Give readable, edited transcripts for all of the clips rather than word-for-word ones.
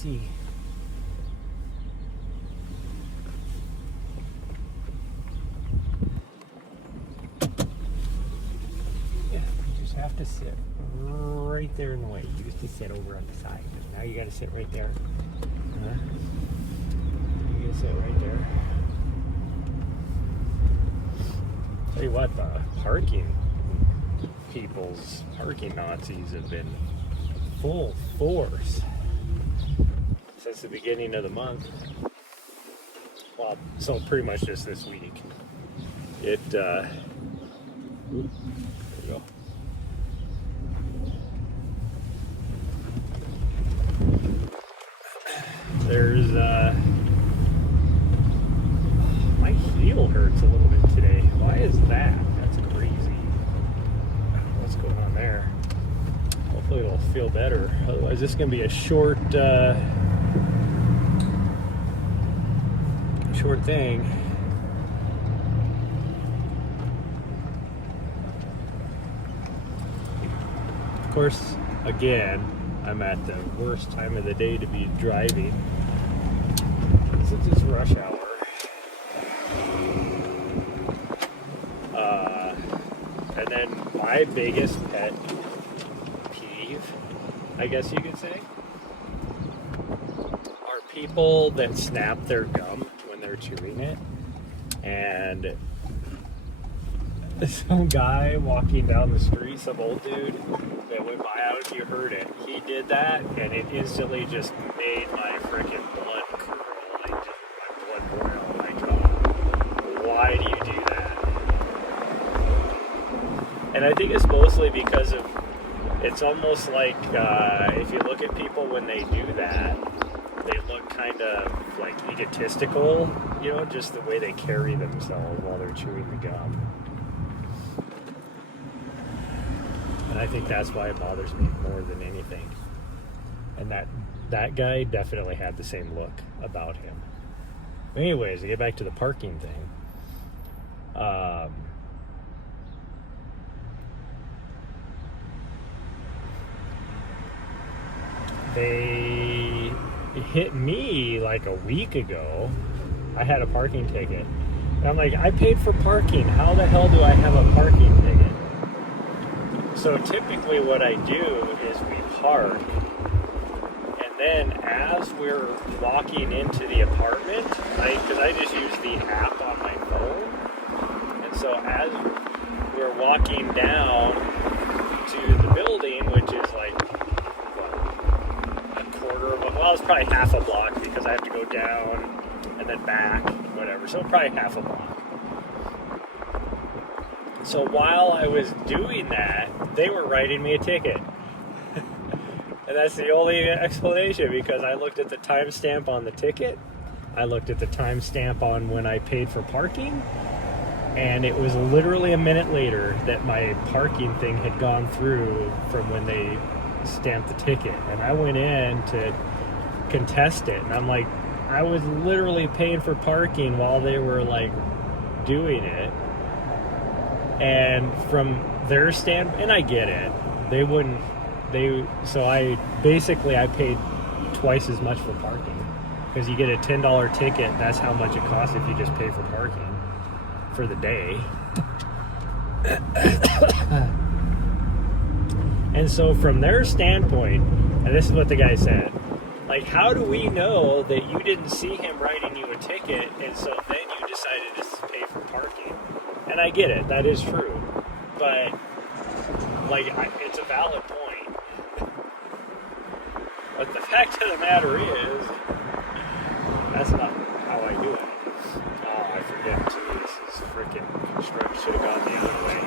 see. Yeah, you just have to sit right there in the way. You used to sit over on the side, but now you got to sit right there. You got to sit right there. Tell you what, the parking Nazis have been full force since the beginning of the month. Well, so pretty much just this week. There you go. There's my heel hurts a little bit today. Why is that? That's crazy. What's going on there? Hopefully it'll feel better. Otherwise this is gonna be a short thing. Of course, again, I'm at the worst time of the day to be driving. Since it's rush hour. And then my biggest pet peeve, I guess you could say, are people that snap their gum when they're chewing it. And some guy walking down the street, some old dude that went by, I don't know if you heard it, he did that, and it instantly just made my freaking blood curl, like just my blood boil. Like, oh, why do you do that? And I think it's mostly because of, it's almost like if you look at people when they do that, they look kind of like egotistical, you know, just the way they carry themselves while they're chewing the gum. And I think that's why it bothers me more than anything. And that guy definitely had the same look about him. But anyways, to get back to the parking thing. They hit me like a week ago. I had a parking ticket. And I'm like, I paid for parking. How the hell do I have a parking ticket? So typically what I do is we park, and then as we're walking into the apartment, because I just use the app on my phone, and so as we're walking down to the building, which is like, what, a quarter of a, well, it's probably half a block because I have to go down and then back, whatever, so probably half a block. So while I was doing that, they were writing me a ticket. And that's the only explanation, because I looked at the timestamp on the ticket, I looked at the timestamp on when I paid for parking, and it was literally a minute later that my parking thing had gone through from when they stamped the ticket. And I went in to contest it, and I'm like, I was literally paying for parking while they were like doing it. And from their standpoint, and I get it, so I paid twice as much for parking, because you get a $10 ticket, that's how much it costs if you just pay for parking for the day. And so from their standpoint, and this is what the guy said, like, how do we know that you didn't see him writing you a ticket, and so then you decided to pay for parking? And I get it, that is true, but like, it's a valid point. But the fact of the matter is, that's not how I do it. Oh, I forget too, this is freaking construction, should have gone the other way.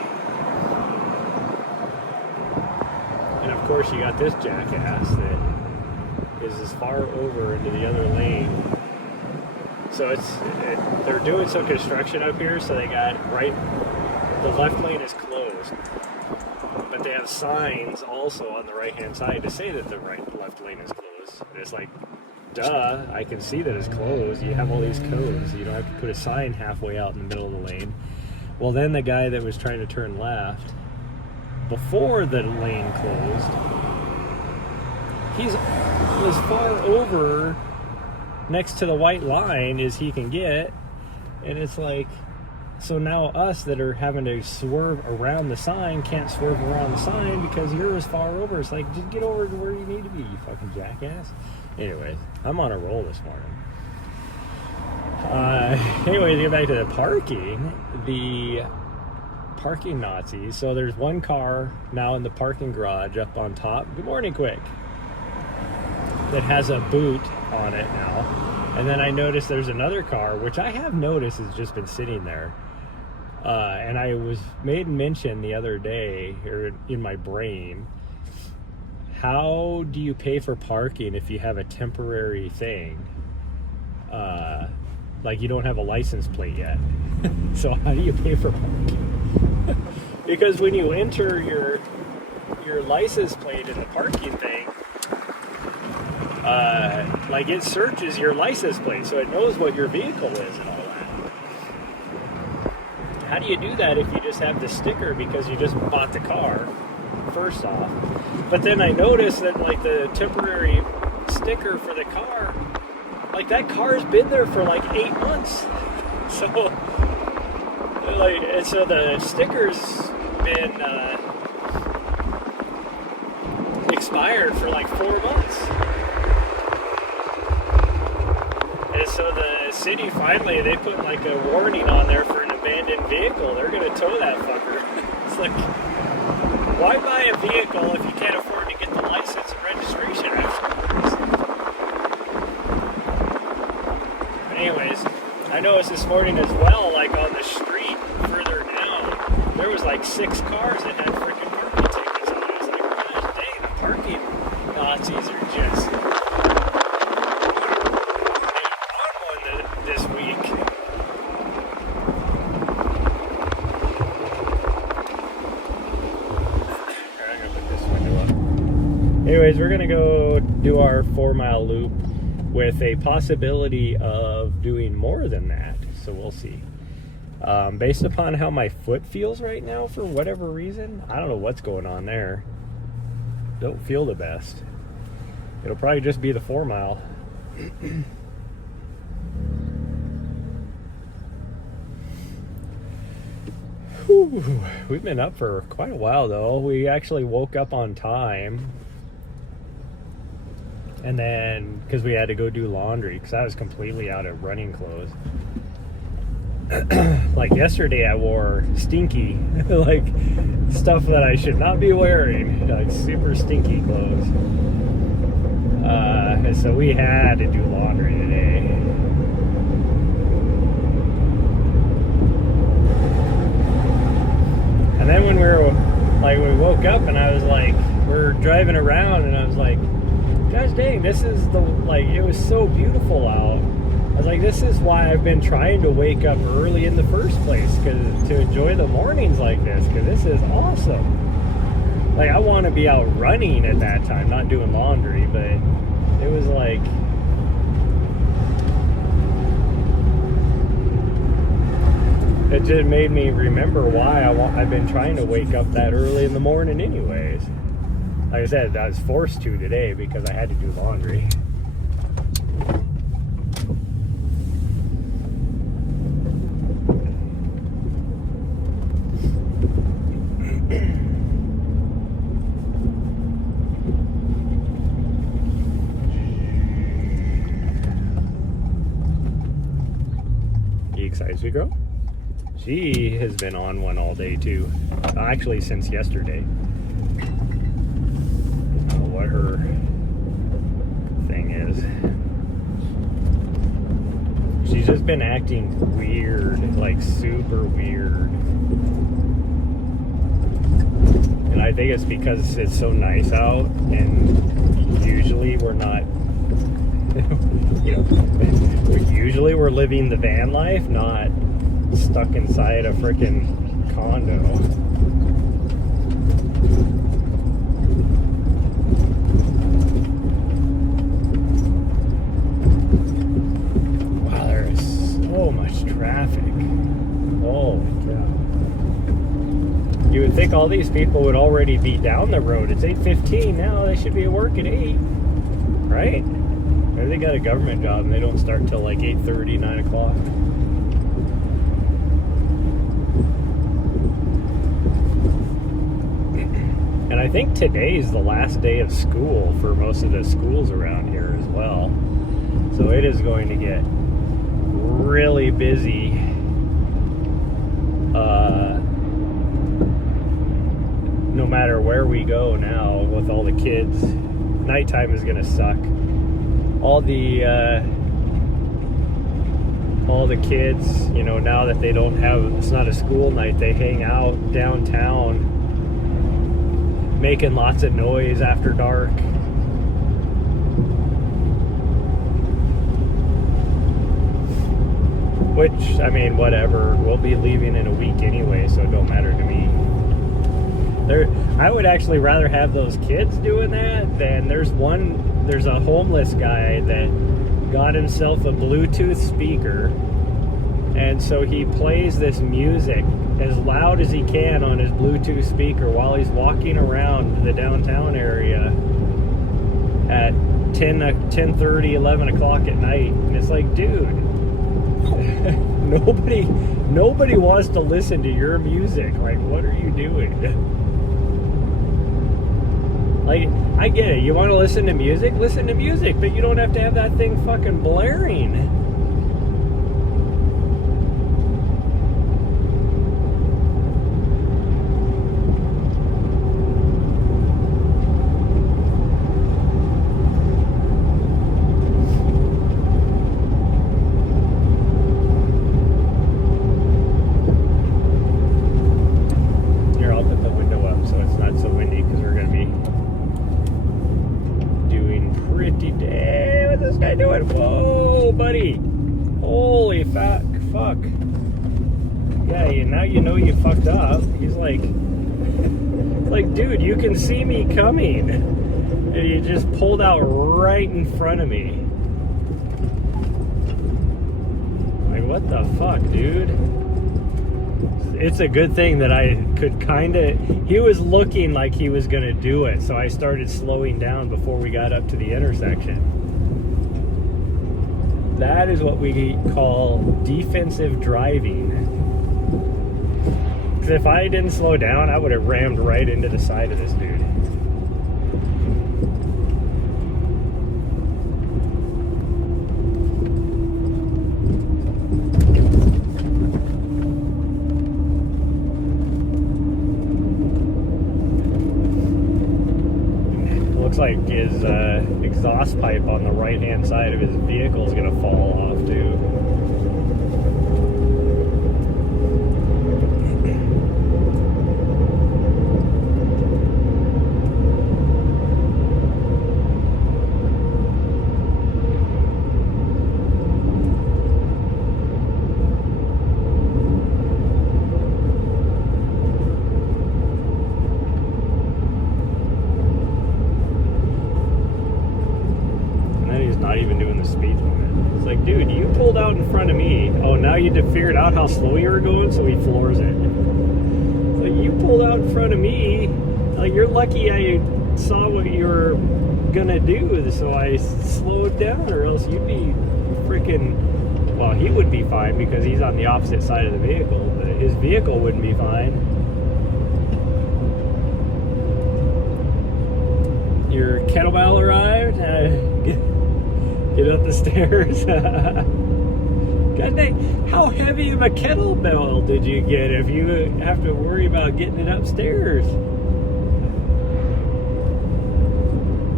And of course you got this jackass that is as far over into the other lane. So they're doing some construction up here, so they got the left lane is closed, but they have signs also on the right hand side to say that the left lane is closed. And it's like, duh, I can see that it's closed. You have all these codes. You don't have to put a sign halfway out in the middle of the lane. Well, then the guy that was trying to turn left, before the lane closed, he's as far over next to the white line as he can get, and it's like, so now us that are having to swerve around the sign can't swerve around the sign because you're as far over. It's like, just get over to where you need to be, you fucking jackass. Anyways, I'm on a roll this morning. Anyway, to get back to the parking Nazis. So there's one car now in the parking garage up on top. Good morning, Quick. That has a boot on it now. And then I noticed there's another car, which I have noticed has just been sitting there. And I was made mention the other day, or in my brain, how do you pay for parking if you have a temporary thing? Like you don't have a license plate yet. So how do you pay for parking? Because when you enter your license plate in the parking thing, like it searches your license plate, so it knows what your vehicle is and all that. How do you do that if you just have the sticker because you just bought the car, first off? But then I noticed that like the temporary sticker for the car, like that car's been there for like 8 months. So like, and so the sticker's been expired for like 4 months. And so the city finally, they put like a warning on there for an abandoned vehicle. They're going to tow that fucker. It's like, why buy a vehicle if you can't afford to get the license and registration afterwards? Anyways, I noticed this morning as well, like on the street further down, there was like 6 cars that had freaking parking tickets on. I was like, gosh dang, the parking Nazis are just on one this week. I'm gonna put this window up. Anyways, we're gonna go do our 4-mile loop with a possibility of doing more than that, so we'll see. Based upon how my foot feels right now, for whatever reason, I don't know what's going on there. Don't feel the best. It'll probably just be the 4-mile. We've been up for quite a while though. We actually woke up on time. And then, because we had to go do laundry, because I was completely out of running clothes. Like yesterday, I wore stinky, like stuff that I should not be wearing, like super stinky clothes. And so we had to do laundry today. And then when we woke up and I was like, we're driving around and I was like, gosh dang, this is it was so beautiful out. I was like, this is why I've been trying to wake up early in the first place, to enjoy the mornings like this, because this is awesome. Like, I want to be out running at that time, not doing laundry, but it was like, it just made me remember why I've been trying to wake up that early in the morning anyways. Like I said, I was forced to today because I had to do laundry. You excited, sweet girl? She has been on one all day too. Actually, since yesterday. What her thing is. She's just been acting weird, like super weird. And I think it's because it's so nice out, and usually we're not, usually we're living the van life, not stuck inside a freaking condo. Traffic. Oh my God. You would think all all these people would already be down the road. It's 8:15 now. They should be at work at 8, right? Or they got a government job and they don't start until like 8:30, 9 o'clock. And I think today's the last day of school for most of the schools around here as well. So it is going to get really busy. No matter where we go now with all the kids. Nighttime is going to suck. All the kids, you know, now that they don't have, it's not a school night, they hang out downtown making lots of noise after dark. Which, I mean, whatever. We'll be leaving in a week anyway, so it don't matter to me. I would actually rather have those kids doing that than there's a homeless guy that got himself a Bluetooth speaker, and so he plays this music as loud as he can on his Bluetooth speaker while he's walking around the downtown area at 10:30, 11 o'clock at night. And it's like, dude, nobody wants to listen to your music. Like, what are you doing? Like, I get it. You want to listen to music? Listen to music, but you don't have to have that thing fucking blaring. Whoa, buddy. Holy fuck. Yeah, now you know you fucked up. He's like, dude, you can see me coming. And you just pulled out right in front of me. Like, what the fuck, dude? It's a good thing that I could he was looking like he was going to do it, so I started slowing down before we got up to the intersection. That is what we call defensive driving. Because if I didn't slow down, I would have rammed right into the side of this dude. Looks like his exhaust pipe on the right-hand side of his vehicle is going to fall off too. Not even doing the speed limit. It's like, dude, you pulled out in front of me. Oh, now you figured out how slow you were going, so he floors it. It's like, you pulled out in front of me. Like, you're lucky I saw what you were gonna do, so I slowed down, or else you'd be freaking. Well, he would be fine because he's on the opposite side of the vehicle, but his vehicle wouldn't be fine. Your kettlebell arrived. Get up the stairs. God dang, how heavy of a kettlebell did you get if you have to worry about getting it upstairs?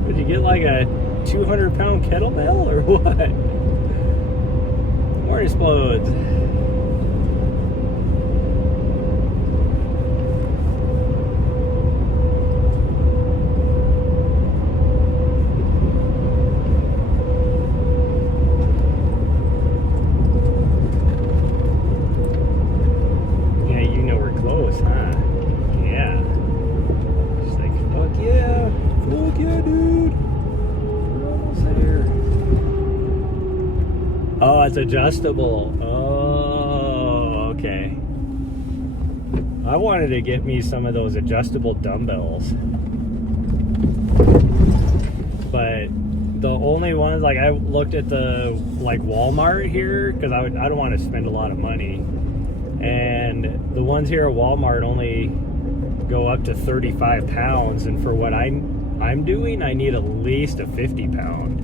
Did you get like a 200-pound kettlebell or what? More explodes. Oh, it's adjustable. Oh, okay. I wanted to get me some of those adjustable dumbbells, but the only ones, like, I looked at the like Walmart here because I don't want to spend a lot of money, and the ones here at Walmart only go up to 35 pounds, and for what I'm doing, I need at least a 50 pound.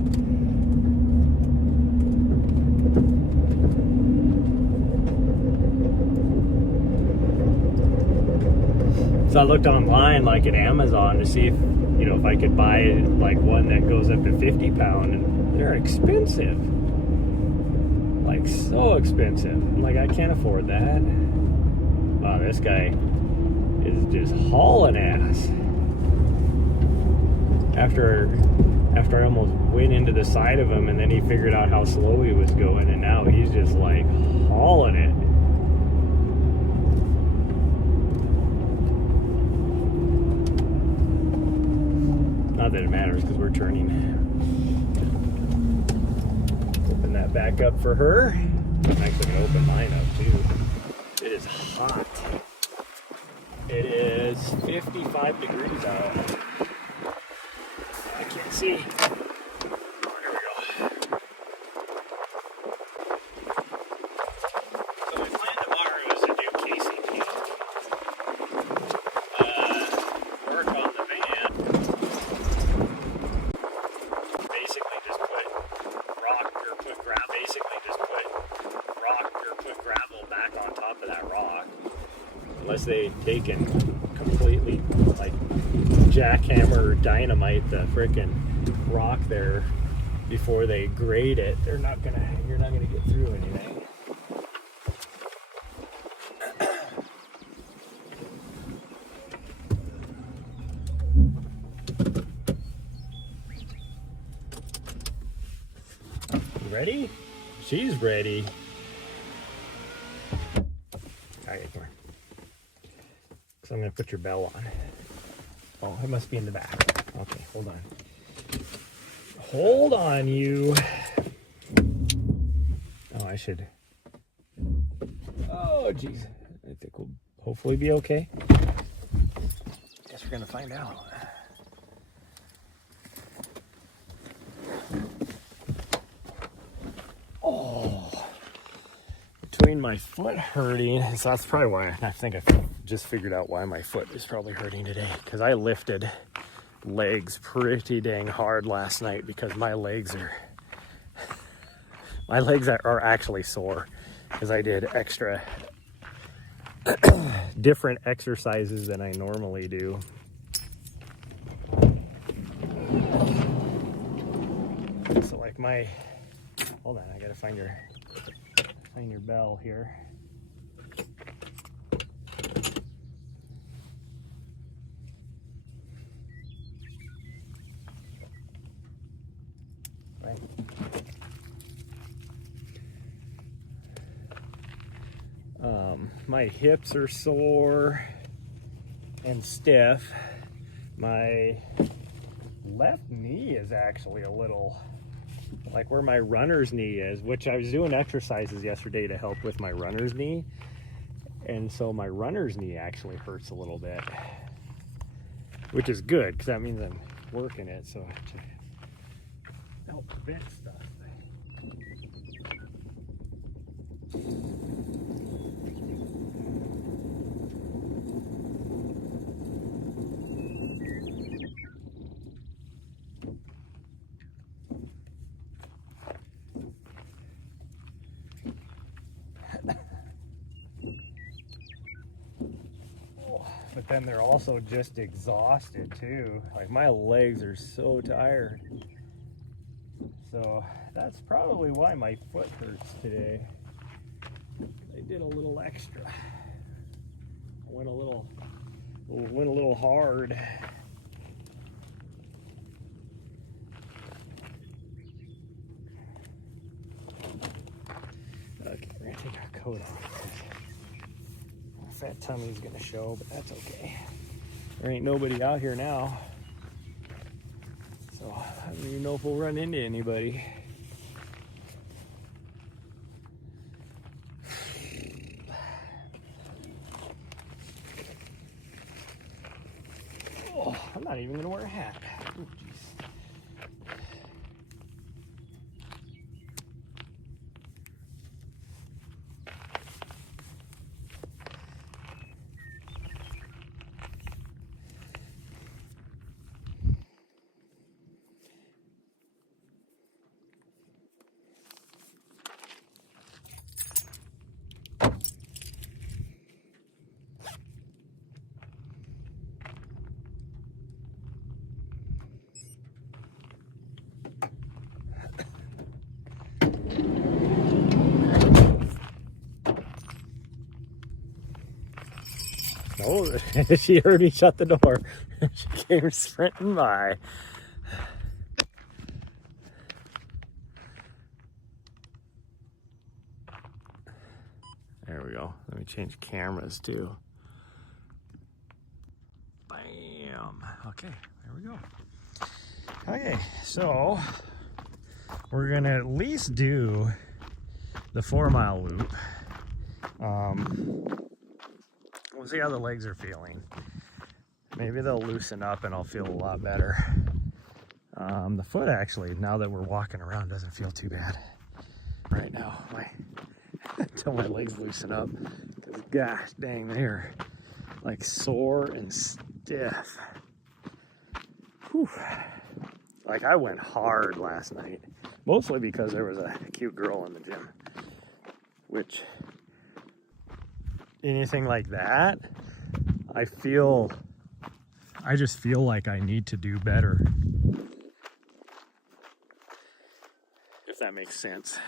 So I looked online, like at Amazon, to see if, you know, if I could buy like one that goes up to 50 pound, and they're expensive. Like, so expensive. I'm like, I can't afford that. Wow, this guy is just hauling ass. After I almost went into the side of him, and then he figured out how slow he was going, and now he's just like hauling it. Not that it matters because we're turning. Open that back up for her. I'm actually going to open mine up too. It is hot. It is 55 degrees out. I can't see. Oh, there we go. So my plan tomorrow is to do KCP. Work on the van. Basically just put rock or put gravel back on top of that rock. Unless they take and completely like jackhammer or dynamite the frickin' rock there before they grade it, you're not gonna get through anything. You ready? She's ready. Alright, come on. So I'm going to put your bell on. Oh, it must be in the back. Okay, hold on. Hold on, you. Oh, I should. Oh, jeez. I think we'll hopefully be okay. Guess we're going to find out. Oh. Between my foot hurting, so that's probably why I think I just figured out why my foot is probably hurting today, because I lifted legs pretty dang hard last night because my legs are actually sore because I did extra different exercises than I normally do. So like hold on, I gotta find your bell here. Right. My hips are sore and stiff. My left knee is actually a little like where my runner's knee is, which I was doing exercises yesterday to help with my runner's knee, and so my runner's knee actually hurts a little bit, which is good because that means I'm working it, so to help prevent stuff. But then they're also just exhausted too. Like my legs are so tired. So that's probably why my foot hurts today. I did a little extra. I went a little hard. Okay, we're gonna take our coat off. Fat tummy's gonna show, but that's okay. There ain't nobody out here now, so I don't even know if we'll run into anybody. Oh, I'm not even gonna wear a hat. Ooh, jeez. Oh, she heard me shut the door. She came sprinting by. There we go. Let me change cameras too. Bam. Okay, there we go. Okay, so we're gonna at least do the 4-mile loop. We'll see how the legs are feeling. Maybe they'll loosen up and I'll feel a lot better. The foot actually, now that we're walking around, doesn't feel too bad right now. Until my legs loosen up. Because gosh dang, they're like sore and stiff. Whew. Like I went hard last night. Mostly because there was a cute girl in the gym. Which, anything like that, I just feel like I need to do better. If that makes sense.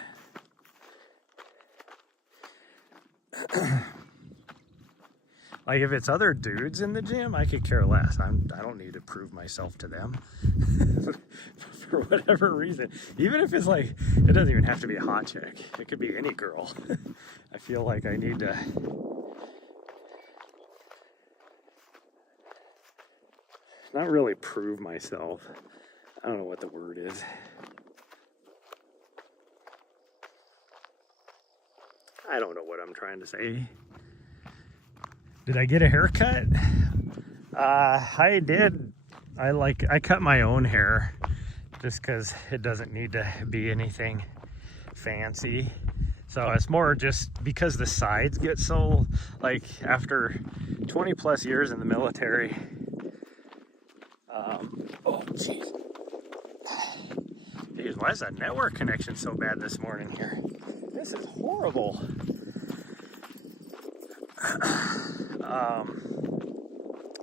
Like if it's other dudes in the gym, I could care less. I don't need to prove myself to them for whatever reason. Even if it's like, it doesn't even have to be a hot chick. It could be any girl. I feel like I need to not really prove myself. I don't know what the word is. I don't know what I'm trying to say. Did I get a haircut? I did. I cut my own hair just because it doesn't need to be anything fancy. So it's more just because the sides get so, like after 20 plus years in the military. Oh jeez. Jeez, why is that network connection so bad this morning here? This is horrible.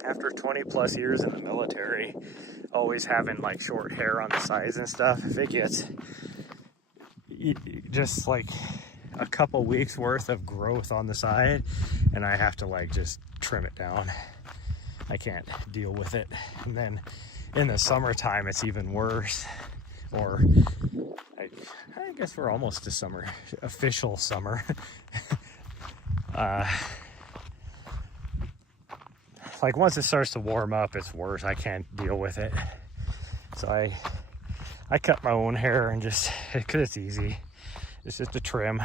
After 20 plus years in the military, always having like short hair on the sides and stuff, if it gets just like a couple weeks worth of growth on the side and I have to like just trim it down, I can't deal with it. And then in the summertime it's even worse. Or I guess we're almost to summer, official summer. Like once it starts to warm up, it's worse. I can't deal with it. So I cut my own hair and just, because it's easy. It's just a trim.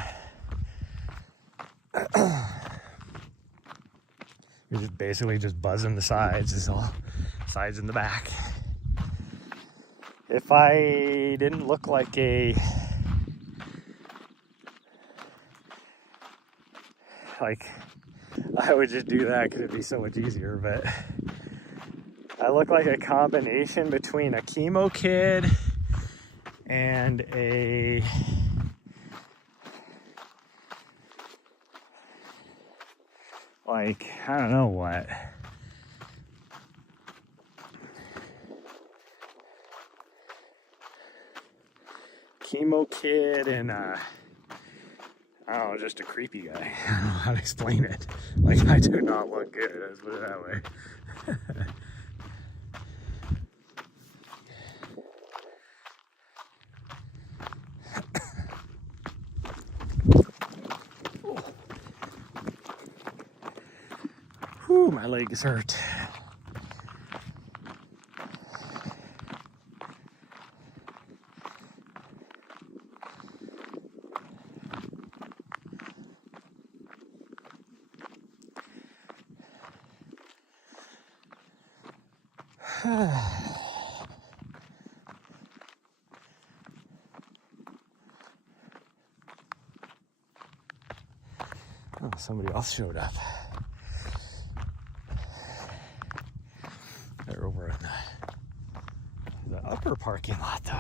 You're just basically just buzzing the sides, is all. Sides and the back. If I didn't look like I would just do that because it'd be so much easier, but I look like a combination between a chemo kid and a I don't know what. Chemo kid and I don't know, just a creepy guy. I don't know how to explain it. Like, I do not look good, let's put it that way. Whew, my legs hurt. Oh, somebody else showed up. They're over in the upper parking lot, though.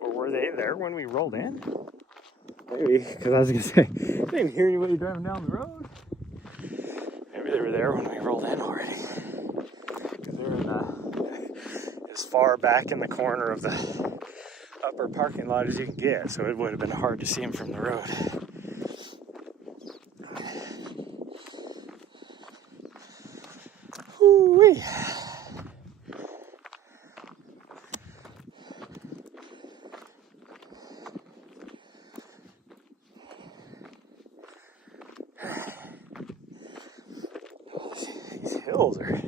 Or were they there when we rolled in? Maybe, because I was going to say, I didn't hear anybody driving down the road. Maybe they were there when we rolled in already. Because they're in as far back in the corner of the upper parking lot as you can get, so it would have been hard to see them from the road. Woo-wee. These hills are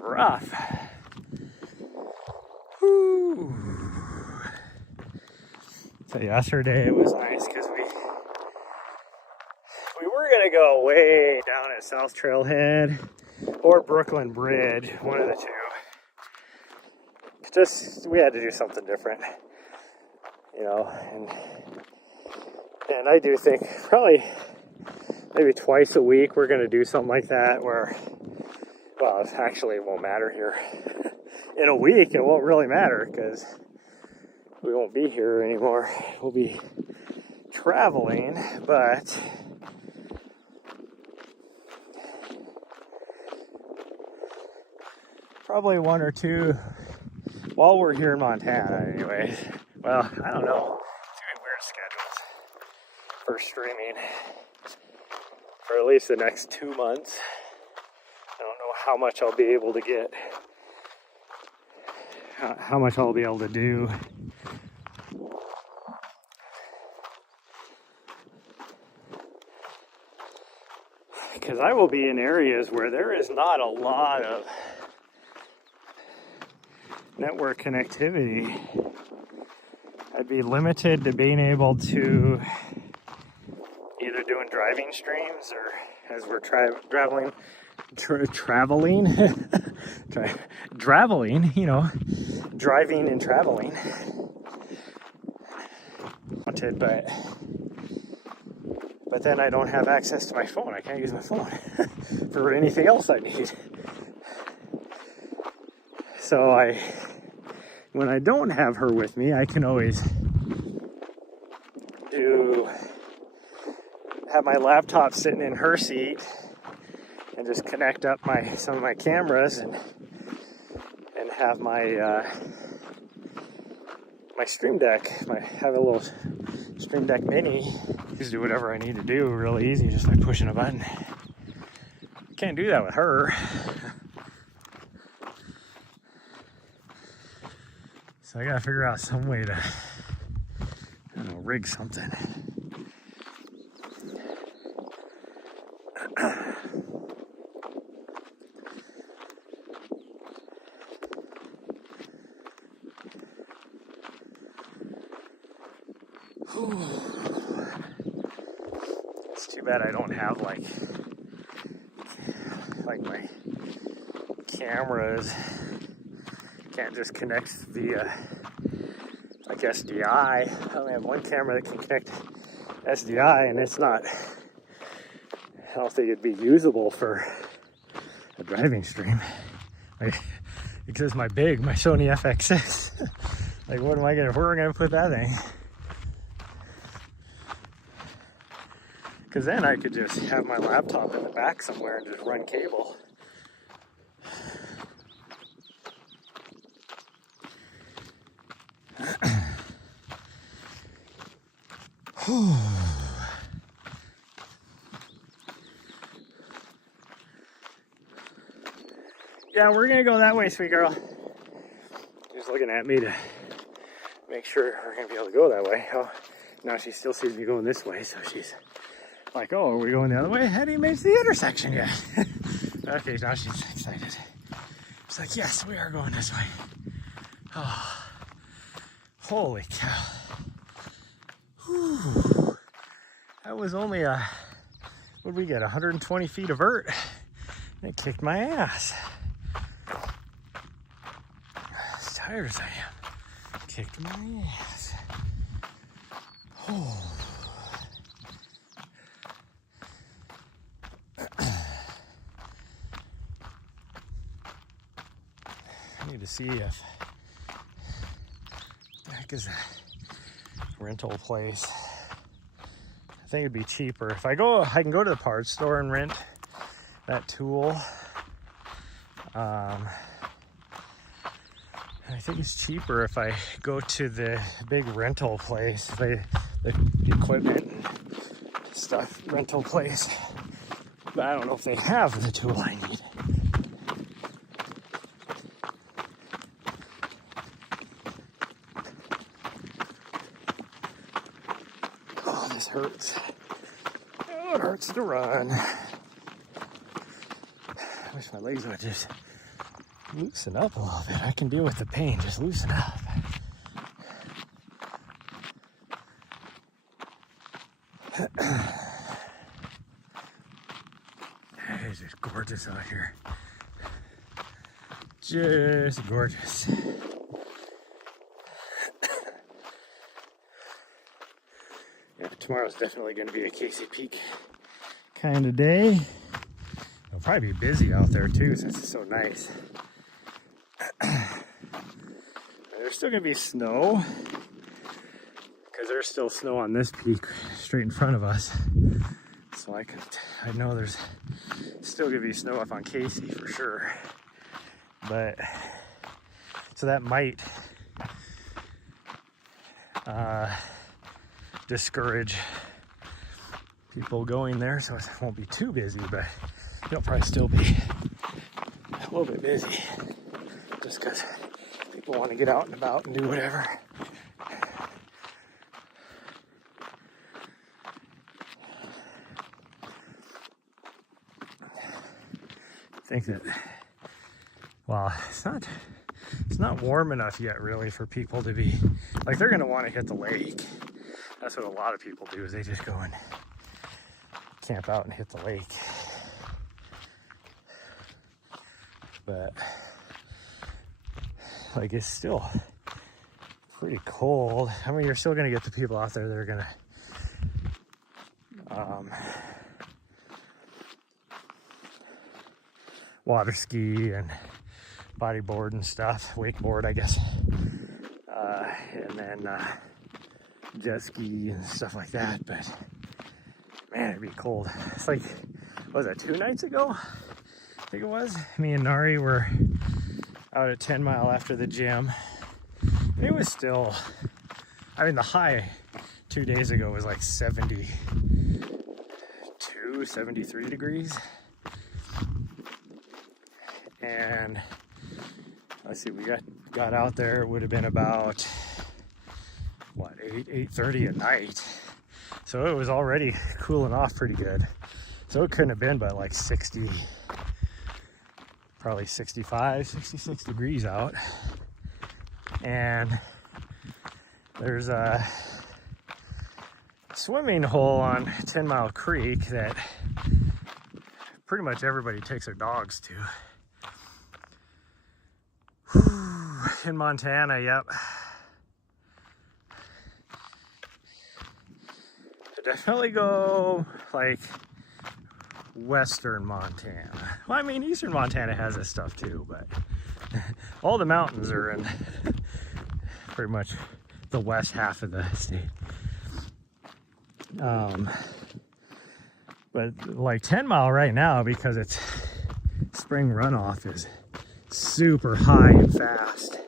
rough. Woo. So yesterday it was nice because we were gonna go way down at South Trailhead or Brooklyn Bridge, one of the two. Just we had to do something different, you know, and I do think probably maybe twice a week we're gonna do something like that where, well, actually it won't matter here. In a week it won't really matter because we won't be here anymore. We'll be traveling, but probably one or two while we're here in Montana anyway. Well, I don't know. It's gonna be weird schedules for streaming for at least the next 2 months. I don't know how much I'll be able to get, how much I'll be able to do. Because I will be in areas where there is not a lot of network connectivity. I'd be limited to being able to either doing driving streams or as we're traveling, you know, driving and traveling. But then I don't have access to my phone. I can't use my phone for anything else I need. So when I don't have her with me, I can always have my laptop sitting in her seat and just connect up some of my cameras and have my my Stream Deck. Have a little Stream Deck Mini. Just do whatever I need to do really easy just by pushing a button. Can't do that with her. So I gotta figure out some way to, I don't know, rig something. It's too bad I don't have like my cameras can't just connect via like SDI. I only have one camera that can connect SDI, and it's not, I don't think it'd be usable for a driving stream. Like, because my Sony FX6. Like, where am I gonna put that thing? Because then I could just have my laptop in the back somewhere and just run cable. Yeah, we're gonna go that way, sweet girl. She's looking at me to make sure we're gonna be able to go that way. Oh, now she still sees me going this way, so she's like, oh, are we going the other way? Hadn't even made to the intersection yet. Okay, now she's excited. She's like, yes, we are going this way. Oh, holy cow. Whew. That was only what did we get, 120 feet of vert? It kicked my ass. tired as I am. Kicked my ass. Oh. I need to see if the heck is a rental place. I think it'd be cheaper if I can go to the parts store and rent that tool. I think it's cheaper if I go to the big rental place, the equipment and stuff rental place. But I don't know if they have the tool I need. Oh, this hurts. Oh, it hurts to run. I wish my legs would just loosen up a little bit. I can deal with the pain, just loosen up. It's just gorgeous out here. Just gorgeous. Yeah, tomorrow's definitely going to be a Casey Peak kind of day. It'll probably be busy out there too since it's so nice. There's still going to be snow because there's still snow on this peak straight in front of us. So I know there's still going to be snow up on Casey for sure. But so that might discourage people going there, so it won't be too busy, but it'll probably still be a little bit busy just because people want to get out and about and do whatever. I think that, well, it's not warm enough yet really for people to be, like, they're going to want to hit the lake. That's what a lot of people do, is they just go and camp out and hit the lake. But like, it's still pretty cold. I mean, you're still going to get the people out there that are going to water ski and bodyboard and stuff, wakeboard, I guess, and then jet ski and stuff like that. But man, it'd be cold. It's like, what was that, 2 nights ago? I think it was. Me and Nahri were out at 10 Mile after the gym. And it was still, I mean, the high 2 days ago was like 72, 73 degrees. And let's see, we got out there, it would have been about, what, 8:30 at night. So it was already cooling off pretty good. So it couldn't have been but like 60, probably 65, 66 degrees out. And there's a swimming hole on 10 Mile Creek that pretty much everybody takes their dogs to. In Montana, yep. So definitely go like western Montana. Well, I mean, eastern Montana has this stuff too, but all the mountains are in pretty much the west half of the state. But like 10 Mile right now, because it's spring runoff, is super high and fast.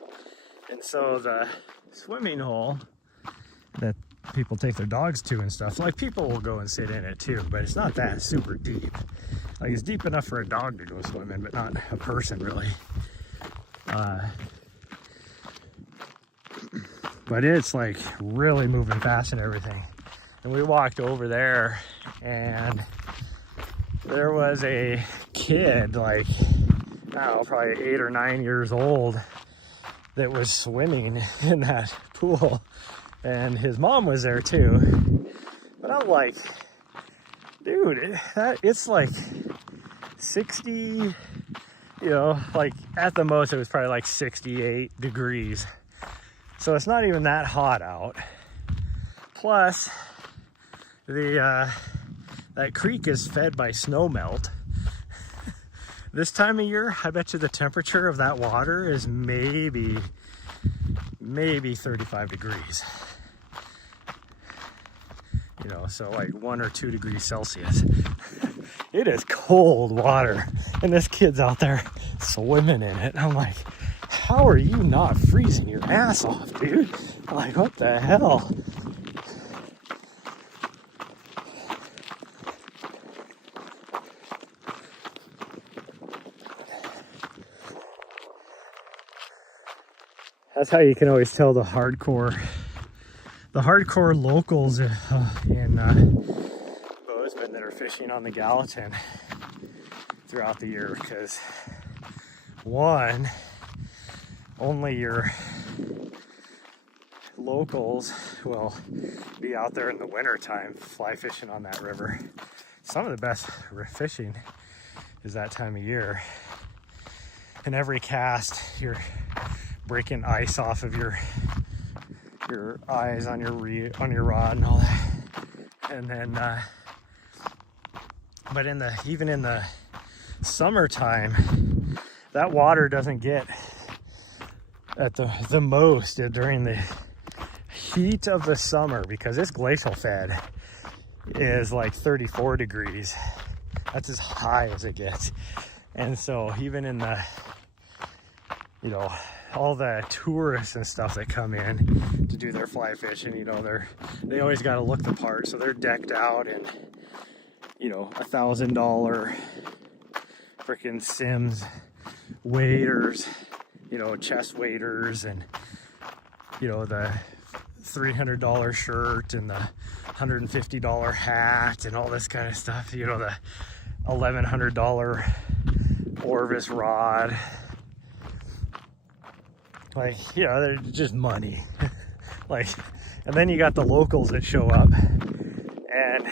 And so the swimming hole that people take their dogs to and stuff, like, people will go and sit in it too, but it's not that super deep. Like, it's deep enough for a dog to go swimming, but not a person really. But it's like really moving fast and everything. And we walked over there and there was a kid, like, I don't know, probably 8 or 9 years old, that was swimming in that pool, and his mom was there too. But I'm like, dude, it's like 60 you know, like at the most it was probably like 68 degrees. So it's not even that hot out. Plus, that creek is fed by snow melt. This time of year, I bet you the temperature of that water is maybe 35 degrees. You know, so like 1 or 2 degrees Celsius. It is cold water, and this kid's out there swimming in it. I'm like, how are you not freezing your ass off, dude? I'm like, what the hell? That's how you can always tell the hardcore locals in Bozeman that are fishing on the Gallatin throughout the year, because one, only your locals will be out there in the winter time fly fishing on that river. Some of the best fishing is that time of year. In every cast, you're breaking ice off of your eyes on your rod and all that. And then but even in the summertime, that water doesn't get at the most during the heat of the summer, because it's glacial fed, is like 34 degrees. That's as high as it gets. And so even in the, you know, all the tourists and stuff that come in to do their fly fishing, you know, they always got to look the part. So they're decked out in, you know, $1,000 freaking Sims waders, you know, chest waders, and, you know, the $300 shirt and the $150 hat and all this kind of stuff, you know, the $1,100 Orvis rod. Like, you know, they're just money. Like, and then you got the locals that show up and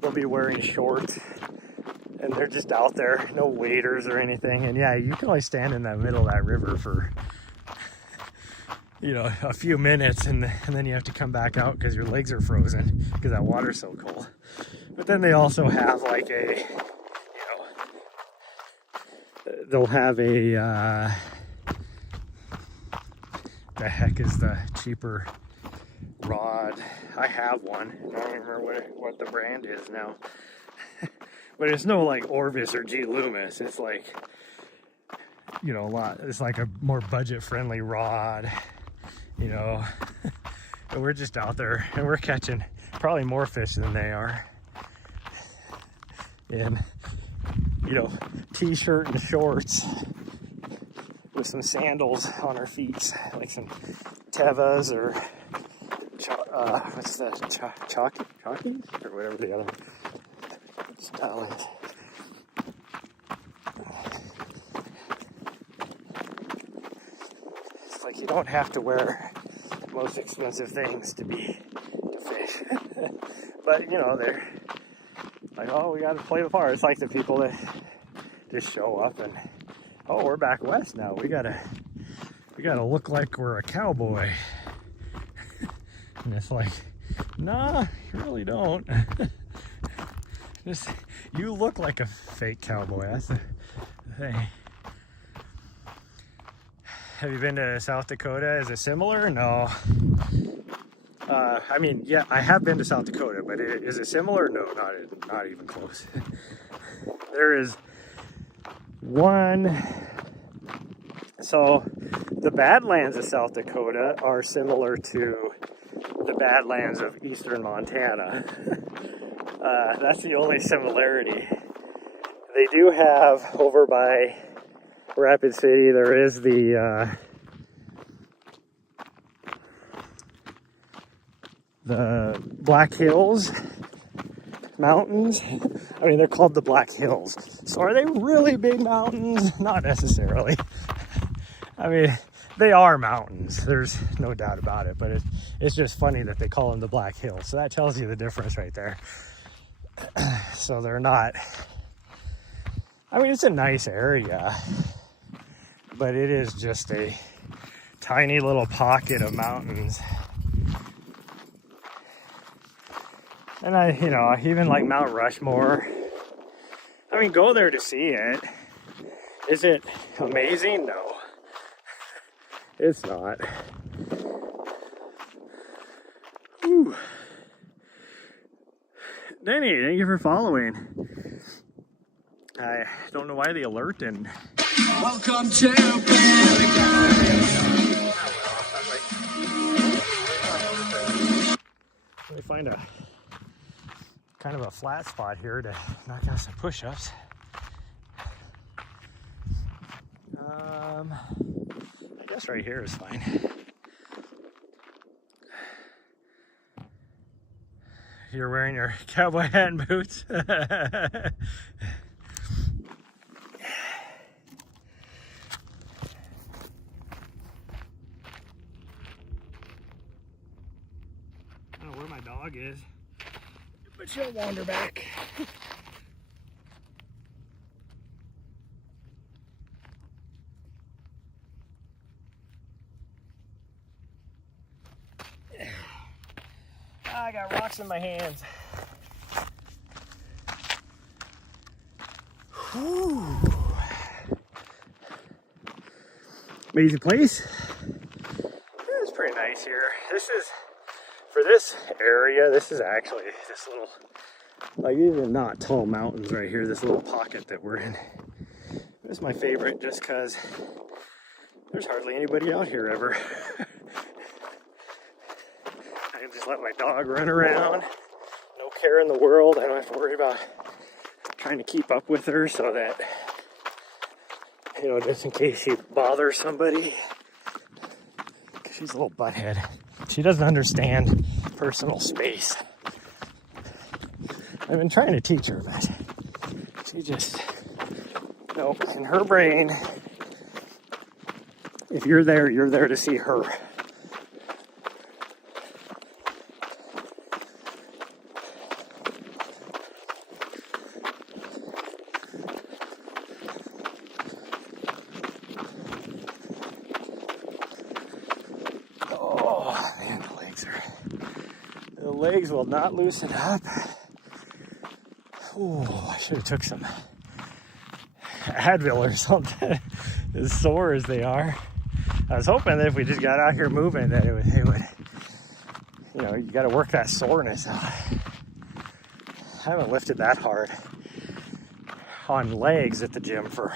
they'll be wearing shorts and they're just out there, no waders or anything. And yeah, you can only stand in the middle of that river for, you know, a few minutes, and then you have to come back out because your legs are frozen because that water's so cold. But then they also have like a, you know, they'll have a, the heck is the cheaper rod? I have one. I don't remember what the brand is now. But it's no like Orvis or G. Loomis. It's like, you know, it's like a more budget-friendly rod, you know. And we're just out there and we're catching probably more fish than they are. In, you know, t-shirt and shorts with some sandals on our feet, like some Tevas or what's that, Chalkies or whatever the other style is. It's like you don't have to wear the most expensive things to fish. But you know, they're like, oh, we got to play the part. It's like the people that just show up and, oh, we're back west now. We gotta look like we're a cowboy. And it's like, nah, you really don't. Just, you look like a fake cowboy. That's the thing. Have you been to South Dakota? Is it similar? No. I mean, yeah, I have been to South Dakota, but is it similar? No, not even close. There is one. So the Badlands of South Dakota are similar to the Badlands of eastern Montana. That's the only similarity. They do have, over by Rapid City, there is the Black Hills mountains. I mean, they're called the Black Hills. So are they really big mountains? Not necessarily. I mean, they are mountains. There's no doubt about it. But it's just funny that they call them the Black Hills. So that tells you the difference right there. So they're not, I mean, it's a nice area, but it is just a tiny little pocket of mountains. And you know, even like Mount Rushmore, I mean, go there to see it. Is it amazing? No, it's not. Whew. Denny, thank you for following. I don't know why the alert didn't. Welcome to Let me find a kind of a flat spot here to knock out some push-ups. I guess right here is fine. You're wearing your cowboy hat and boots. I don't know where my dog is, but she'll wander back. I got rocks in my hands. Whew. Amazing place. It's pretty nice here. This is, for this area, this is actually this little, like, these are not tall mountains right here, this little pocket that we're in. This is my favorite just because there's hardly anybody out here ever. I can just let my dog run around, no care in the world. I don't have to worry about trying to keep up with her so that, you know, just in case she bothers somebody. She's a little butthead. She doesn't understand personal space. I've been trying to teach her, but she just, nope, in her brain, if you're there to see her. The legs will not loosen up. Oh, I should have took some Advil or something. As sore as they are. I was hoping that if we just got out here moving that it would, you know, you got to work that soreness out. I haven't lifted that hard on legs at the gym for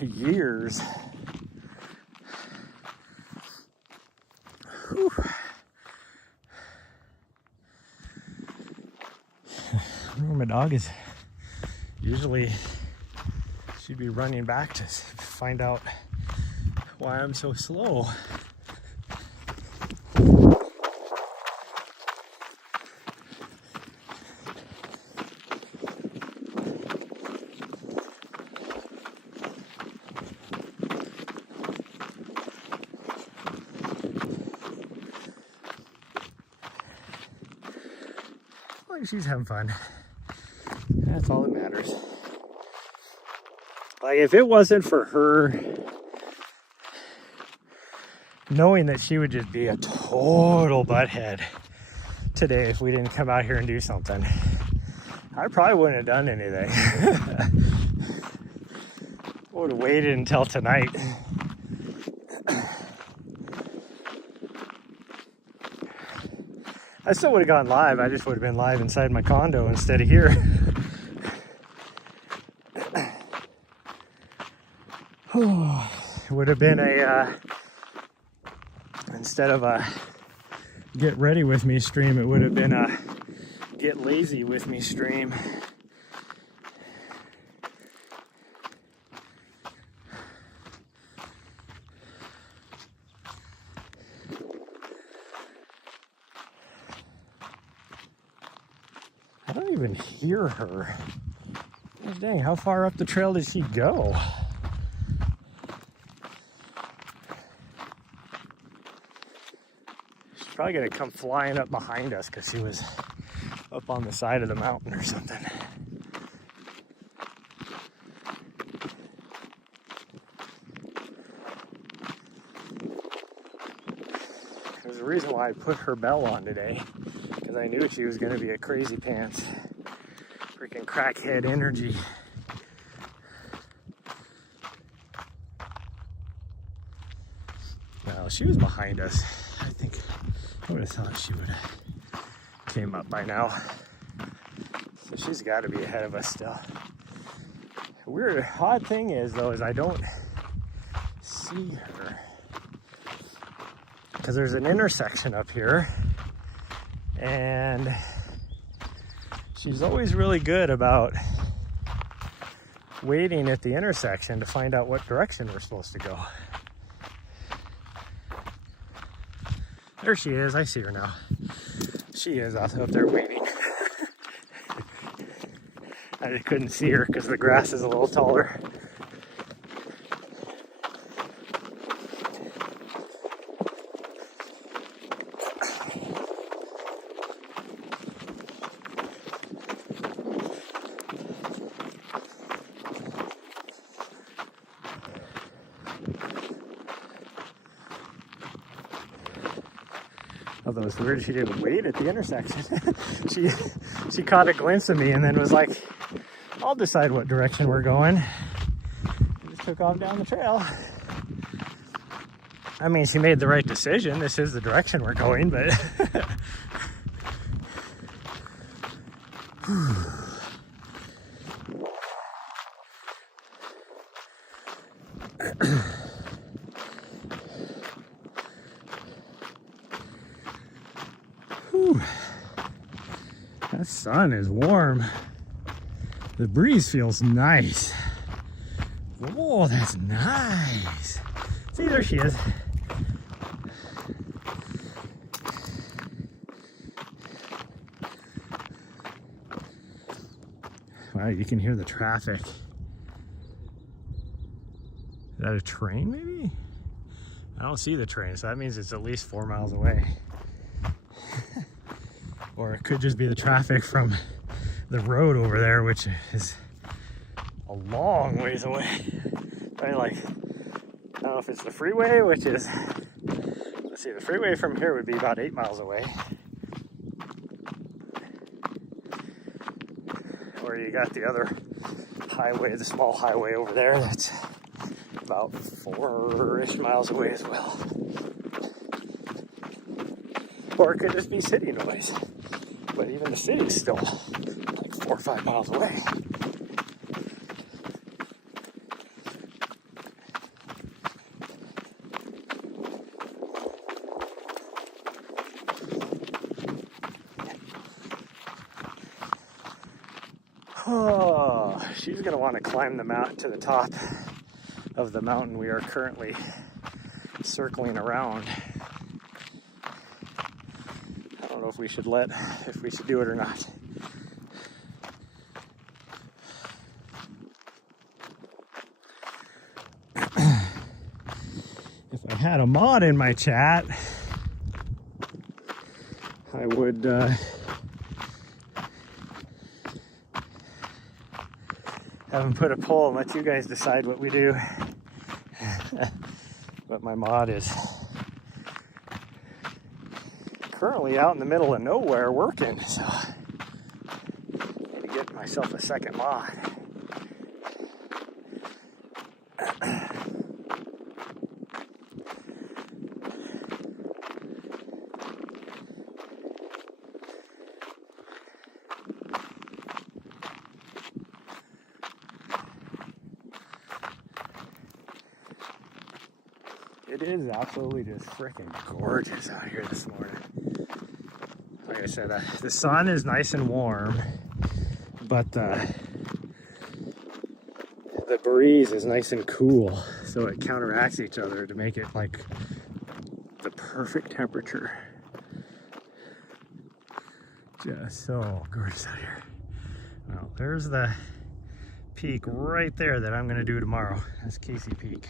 years. Whew. My dog is usually, she'd be running back to find out why I'm so slow. Well, she's having fun. That's all that matters. Like, if it wasn't for her knowing that she would just be a total butthead today if we didn't come out here and do something, I probably wouldn't have done anything. Would have waited until tonight. I still would have gone live. I just would have been live inside my condo instead of here. It would have been a, instead of a get ready with me stream, it would have been a get lazy with me stream. I don't even hear her. Gosh dang, how far up the trail did she go? She's probably gonna come flying up behind us because she was up on the side of the mountain or something. There's a reason why I put her bell on today, because I knew she was going to be a crazy pants. Freaking crackhead energy. Well, she was behind us. I think I would have thought she would have came up by now. So she's got to be ahead of us still. Weird, odd thing is though, is I don't see her. Because there's an intersection up here. And she's always really good about waiting at the intersection to find out what direction we're supposed to go. There she is, I see her now. She is up there waiting. I just couldn't see her because the grass is a little taller. Although it's weird she didn't wait at the intersection. she caught a glimpse of me and then was like, I'll decide what direction we're going. And just took off down the trail. I mean, she made the right decision. This is the direction we're going, but whew. That sun is warm. The breeze feels nice. Oh, that's nice. See, there she is. Wow, you can hear the traffic. Is that a train, maybe? I don't see the train, so that means it's at least 4 miles away. Or it could just be the traffic from the road over there, which is a long ways away. Probably like, I don't know if it's the freeway, which is, let's see, the freeway from here would be about 8 miles away. Or you got the other highway, the small highway over there, that's about 4-ish miles away as well. Or it could just be city noise. But even the city's still like 4 or 5 miles away. Oh, she's gonna want to climb the mountain to the top of the mountain we are currently circling around. I don't know if we should do it or not. If I had a mod in my chat, I would have him put a poll and let you guys decide what we do. But my mod is currently out in the middle of nowhere working, so I need to get myself a second mod. It is absolutely just freaking gorgeous out here this morning. Like I said, the sun is nice and warm, but the breeze is nice and cool, so it counteracts each other to make it like the perfect temperature. Just so gorgeous out here. Well, there's the peak right there that I'm going to do tomorrow. That's Casey Peak.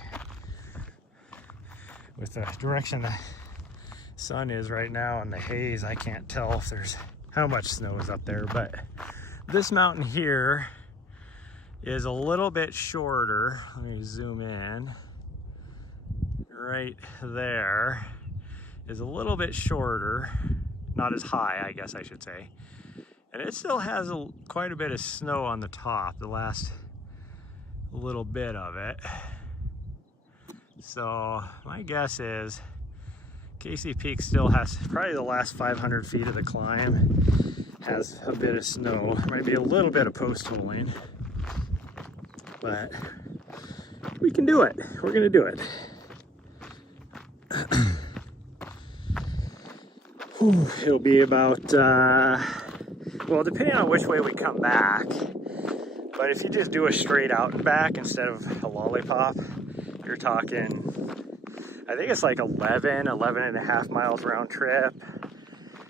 With the direction the sun is right now and the haze, I can't tell if there's how much snow is up there, but this mountain here is a little bit shorter. Let me zoom in. Right there is a little bit shorter, not as high, I guess I should say. And it still has quite a bit of snow on the top, the last little bit of it. So my guess is Casey Peak still has probably the last 500 feet of the climb has a bit of snow. Might be a little bit of post holing, but we can do it. We're gonna do it. It'll be about, well, depending on which way we come back, but if you just do a straight out and back instead of a lollipop, you're talking, I think it's like 11 and a half miles round trip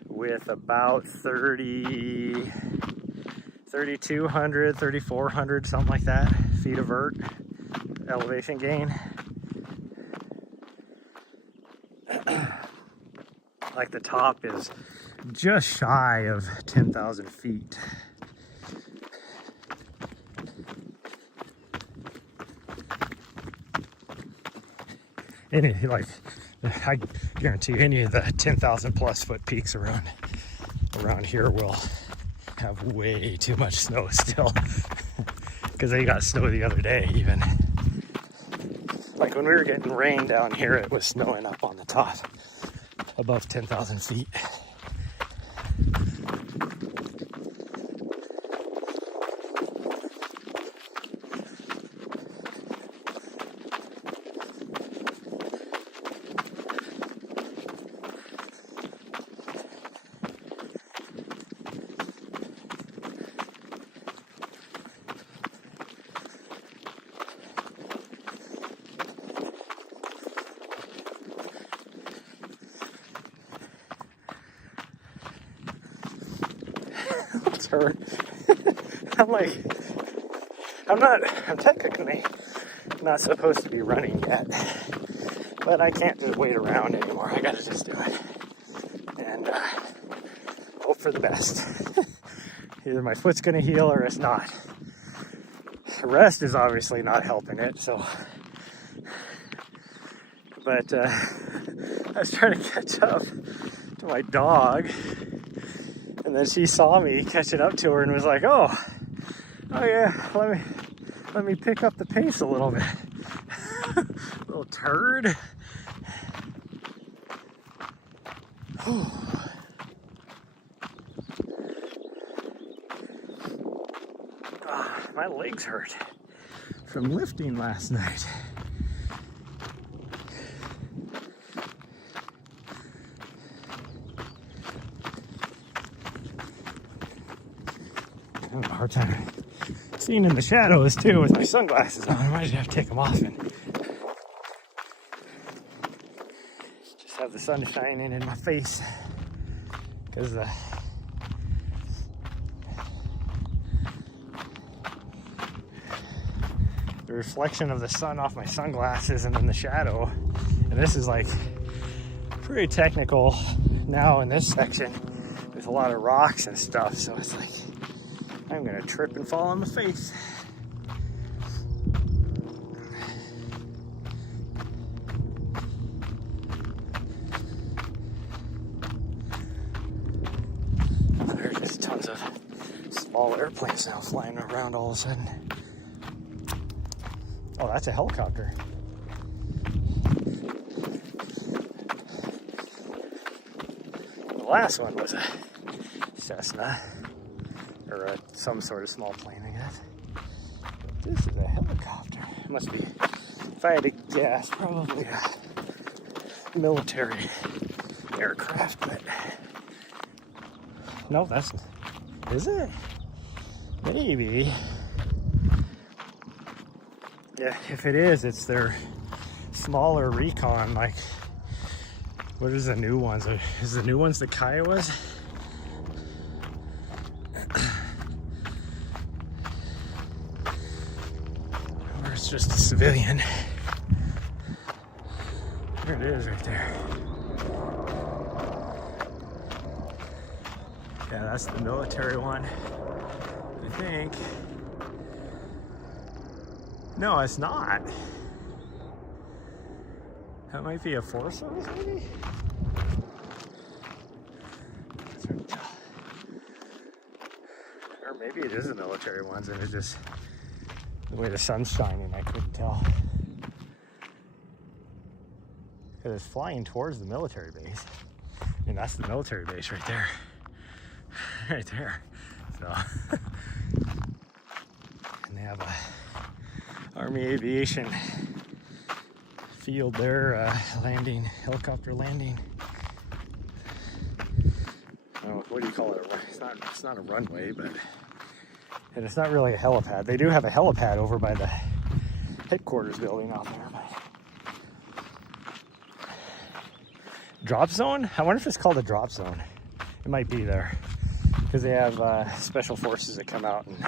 with about 3,200, 3,400, something like that, feet of vert elevation gain. Like the top is just shy of 10,000 feet. Any, like, I guarantee you any of the 10,000 plus foot peaks around here will have way too much snow still. Because they got snow the other day even. Like when we were getting rain down here, it was snowing up on the top, above 10,000 feet. Her. I'm like, I'm technically not supposed to be running yet, but I can't just wait around anymore. I gotta just do it and hope for the best. Either my foot's gonna heal or it's not. Rest is obviously not helping it, so, but I was trying to catch up to my dog. And then she saw me catching up to her and was like, oh yeah, let me pick up the pace a little bit. Little turd. My legs hurt from lifting last night. I have a hard time seeing in the shadows too with my sunglasses on. I might just have to take them off and just have the sun shining in my face, because the reflection of the sun off my sunglasses and then the shadow, and this is like pretty technical now in this section with a lot of rocks and stuff, so it's like I'm gonna trip and fall on my face. There's just tons of small airplanes now flying around all of a sudden. Oh, that's a helicopter. The last one was a Cessna. Or some sort of small plane, I guess. This is a helicopter. It must be, if I had to guess, probably a military aircraft, but no, is it? Maybe. Yeah, if it is, it's their smaller recon, like, what is the new ones? Is the new ones the Kiowas? It's just a civilian. There it is right there. Yeah, that's the military one, I think. No, it's not. That might be a Force Service, maybe? Maybe it is the military ones and it's just the way the sun's shining, I couldn't tell. Because it's flying towards the military base. And that's the military base right there. Right there. So, and they have a Army aviation field there, landing, helicopter landing. Oh, what do you call it? It's not a runway, but and it's not really a helipad. They do have a helipad over by the headquarters building out there. But drop zone? I wonder if it's called a drop zone. It might be there because they have special forces that come out and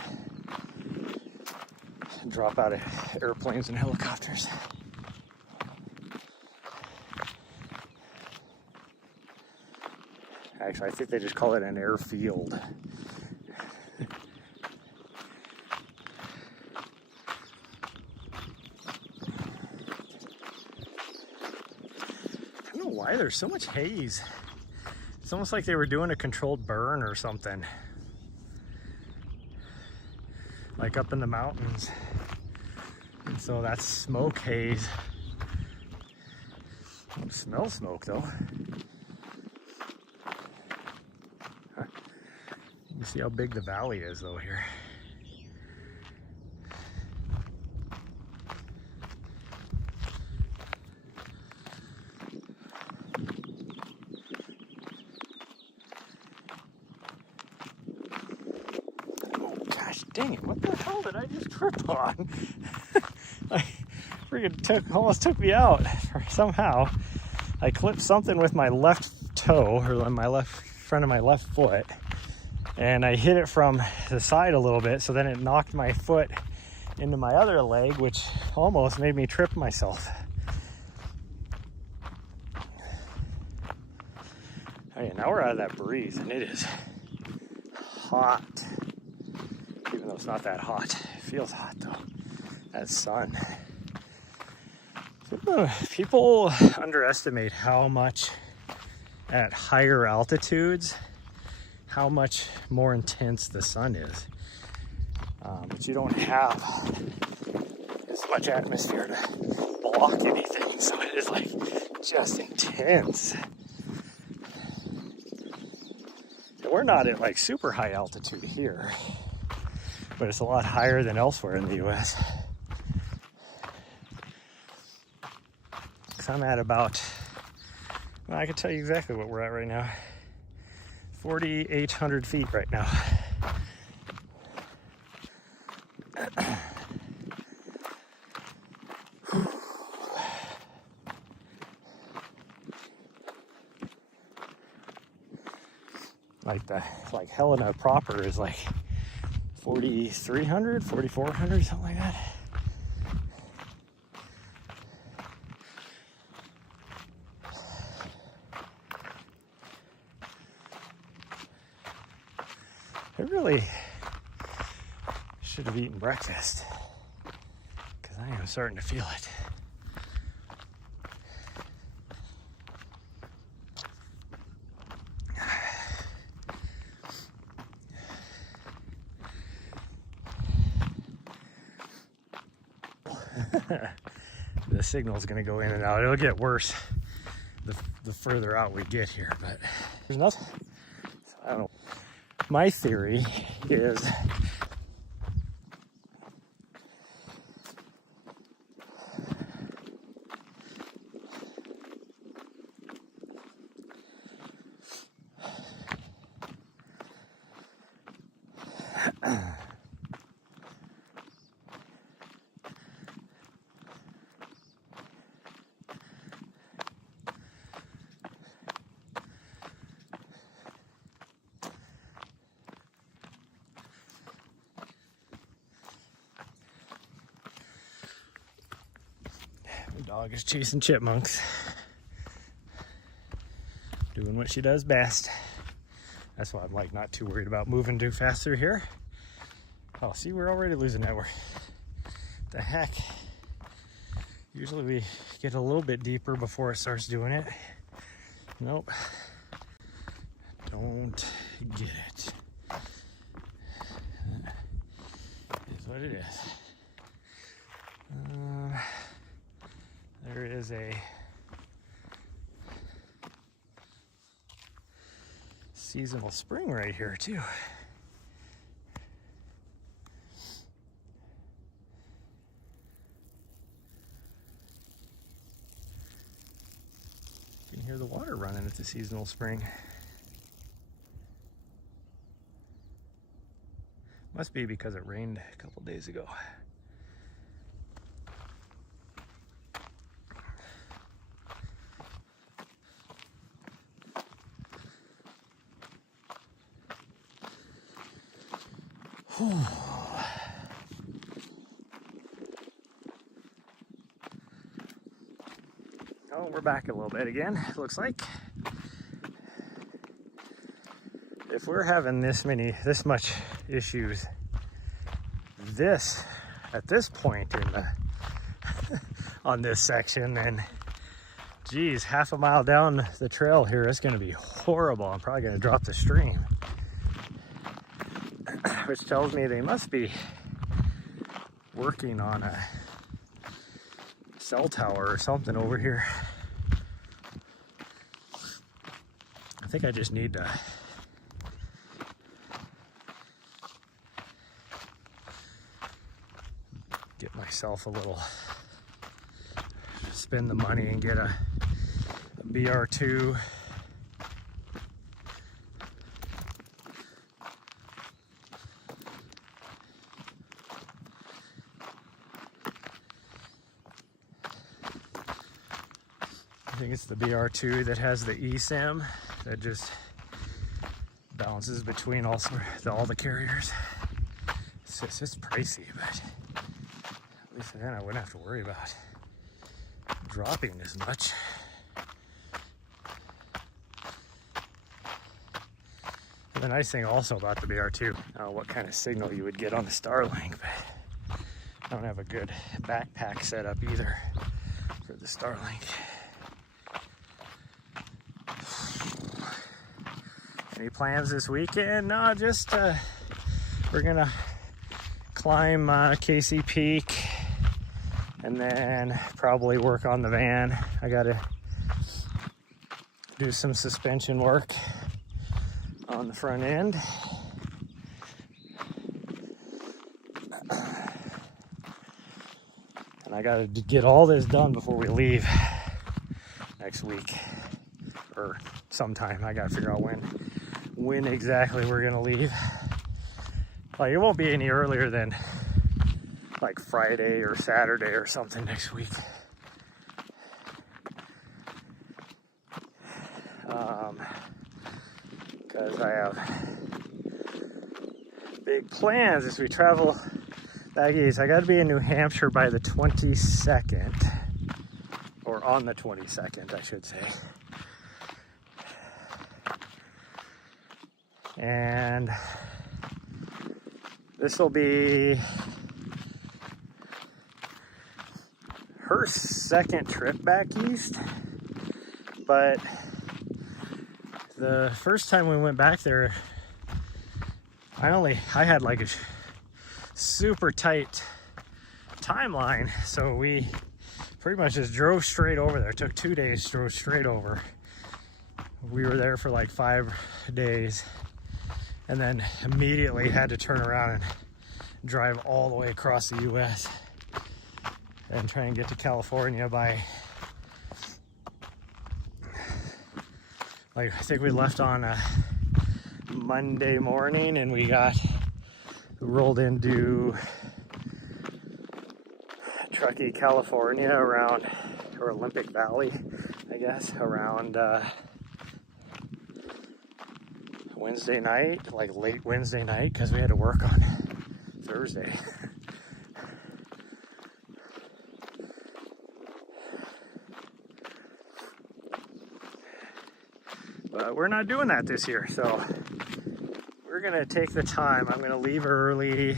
drop out of airplanes and helicopters. Actually, I think they just call it an airfield. I don't know why there's so much haze. It's almost like they were doing a controlled burn or something. Like up in the mountains. And so that's smoke haze. I don't smell smoke though. Huh. You see how big the valley is though here. Dang it, what the hell did I just trip on? I freaking almost took me out somehow. I clipped something with my left toe, or on my left front of my left foot, and I hit it from the side a little bit, so then it knocked my foot into my other leg, which almost made me trip myself. Okay, now we're out of that breeze, and it is hot. Even though it's not that hot. It feels hot though. That sun. People underestimate how much at higher altitudes, how much more intense the sun is. But you don't have as much atmosphere to block anything, so it is like just intense. And we're not at like super high altitude here, but it's a lot higher than elsewhere in the U.S. So I'm at about, well, I can tell you exactly what we're at right now. 4,800 feet right now. Like Helena proper is like 4,300, 4,400, something like that. I really should have eaten breakfast because I am starting to feel it. The signal is going to go in and out. It'll get worse the further out we get here, but there's nothing. I don't know. My theory is dog is chasing chipmunks, doing what she does best. That's why I'm like not too worried about moving too fast through here. Oh, see, we're already losing network. The heck? Usually we get a little bit deeper before it starts doing it. Nope. Don't get it. what it is. There is a seasonal spring right here too. You can hear the water running at the seasonal spring. Must be because it rained a couple days ago. Oh, we're back a little bit again, it looks like. If we're having this much issues at this point in the on this section, then geez, half a mile down the trail here is going to be horrible. I'm probably going to drop the stream, which tells me they must be working on a cell tower or something over here. I think I just need to get myself a little, spend the money and get a BR2. I think it's the BR2 that has the eSIM that just balances between all the carriers. It's pricey, but at least then I wouldn't have to worry about dropping as much. The nice thing also about the BR2, what kind of signal you would get on the Starlink, but I don't have a good backpack setup either for the Starlink. Any plans this weekend? No, just we're gonna climb Casey Peak and then probably work on the van. I gotta do some suspension work on the front end. And I gotta get all this done before we leave next week or sometime. I gotta figure out when exactly we're gonna leave. Like, it won't be any earlier than like Friday or Saturday or something next week. Because I have big plans as we travel back east. I got to be in New Hampshire by the 22nd, or on the 22nd, I should say. And this will be her second trip back east, but the first time we went back there, I had like a super tight timeline, so we pretty much just drove straight over there. It took 2 days, drove straight over. We were there for like 5 days, and then immediately had to turn around and drive all the way across the US and try and get to California by, like, I think we left on a Monday morning and we rolled into Truckee, California around, or Olympic Valley, I guess, around Wednesday night, like late Wednesday night, because we had to work on Thursday. But we're not doing that this year, so we're gonna take the time. I'm gonna leave early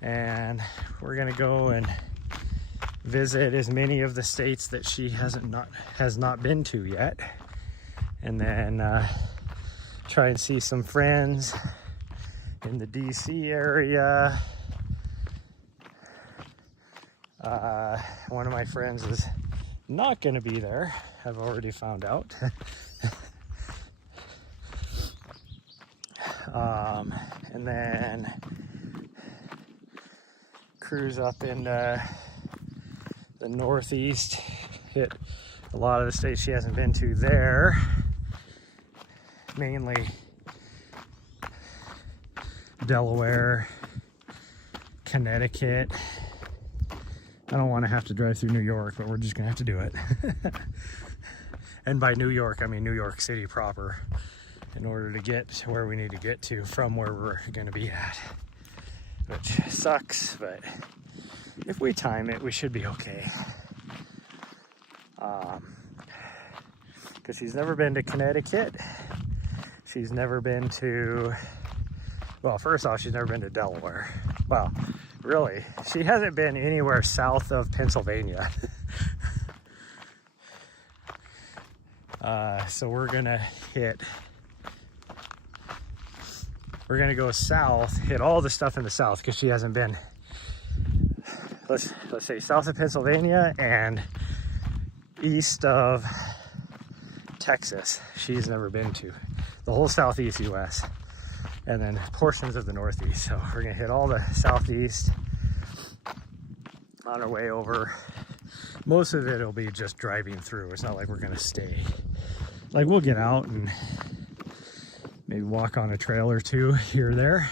and we're gonna go and visit as many of the states that she has not been to yet, and then try and see some friends in the DC area, One of my friends is not going to be there. I've already found out. And then cruise up in the Northeast, hit a lot of the states she hasn't been to there, mainly Delaware, Connecticut. I don't want to have to drive through New York, but we're just gonna have to do it. And by New York, I mean New York City proper, in order to get to where we need to get to from where we're gonna be at. Which sucks, but if we time it, we should be okay. Because she's never been to Connecticut. She's never been to, well, first off, she's never been to Delaware. Well, really, she hasn't been anywhere south of Pennsylvania. So we're gonna go south, hit all the stuff in the south, because she hasn't been, let's say south of Pennsylvania and east of Texas. She's never been to the whole southeast US, and then portions of the northeast. So we're gonna hit all the southeast on our way over. Most of it will be just driving through. It's not like we're gonna stay. Like, we'll get out and maybe walk on a trail or two here or there,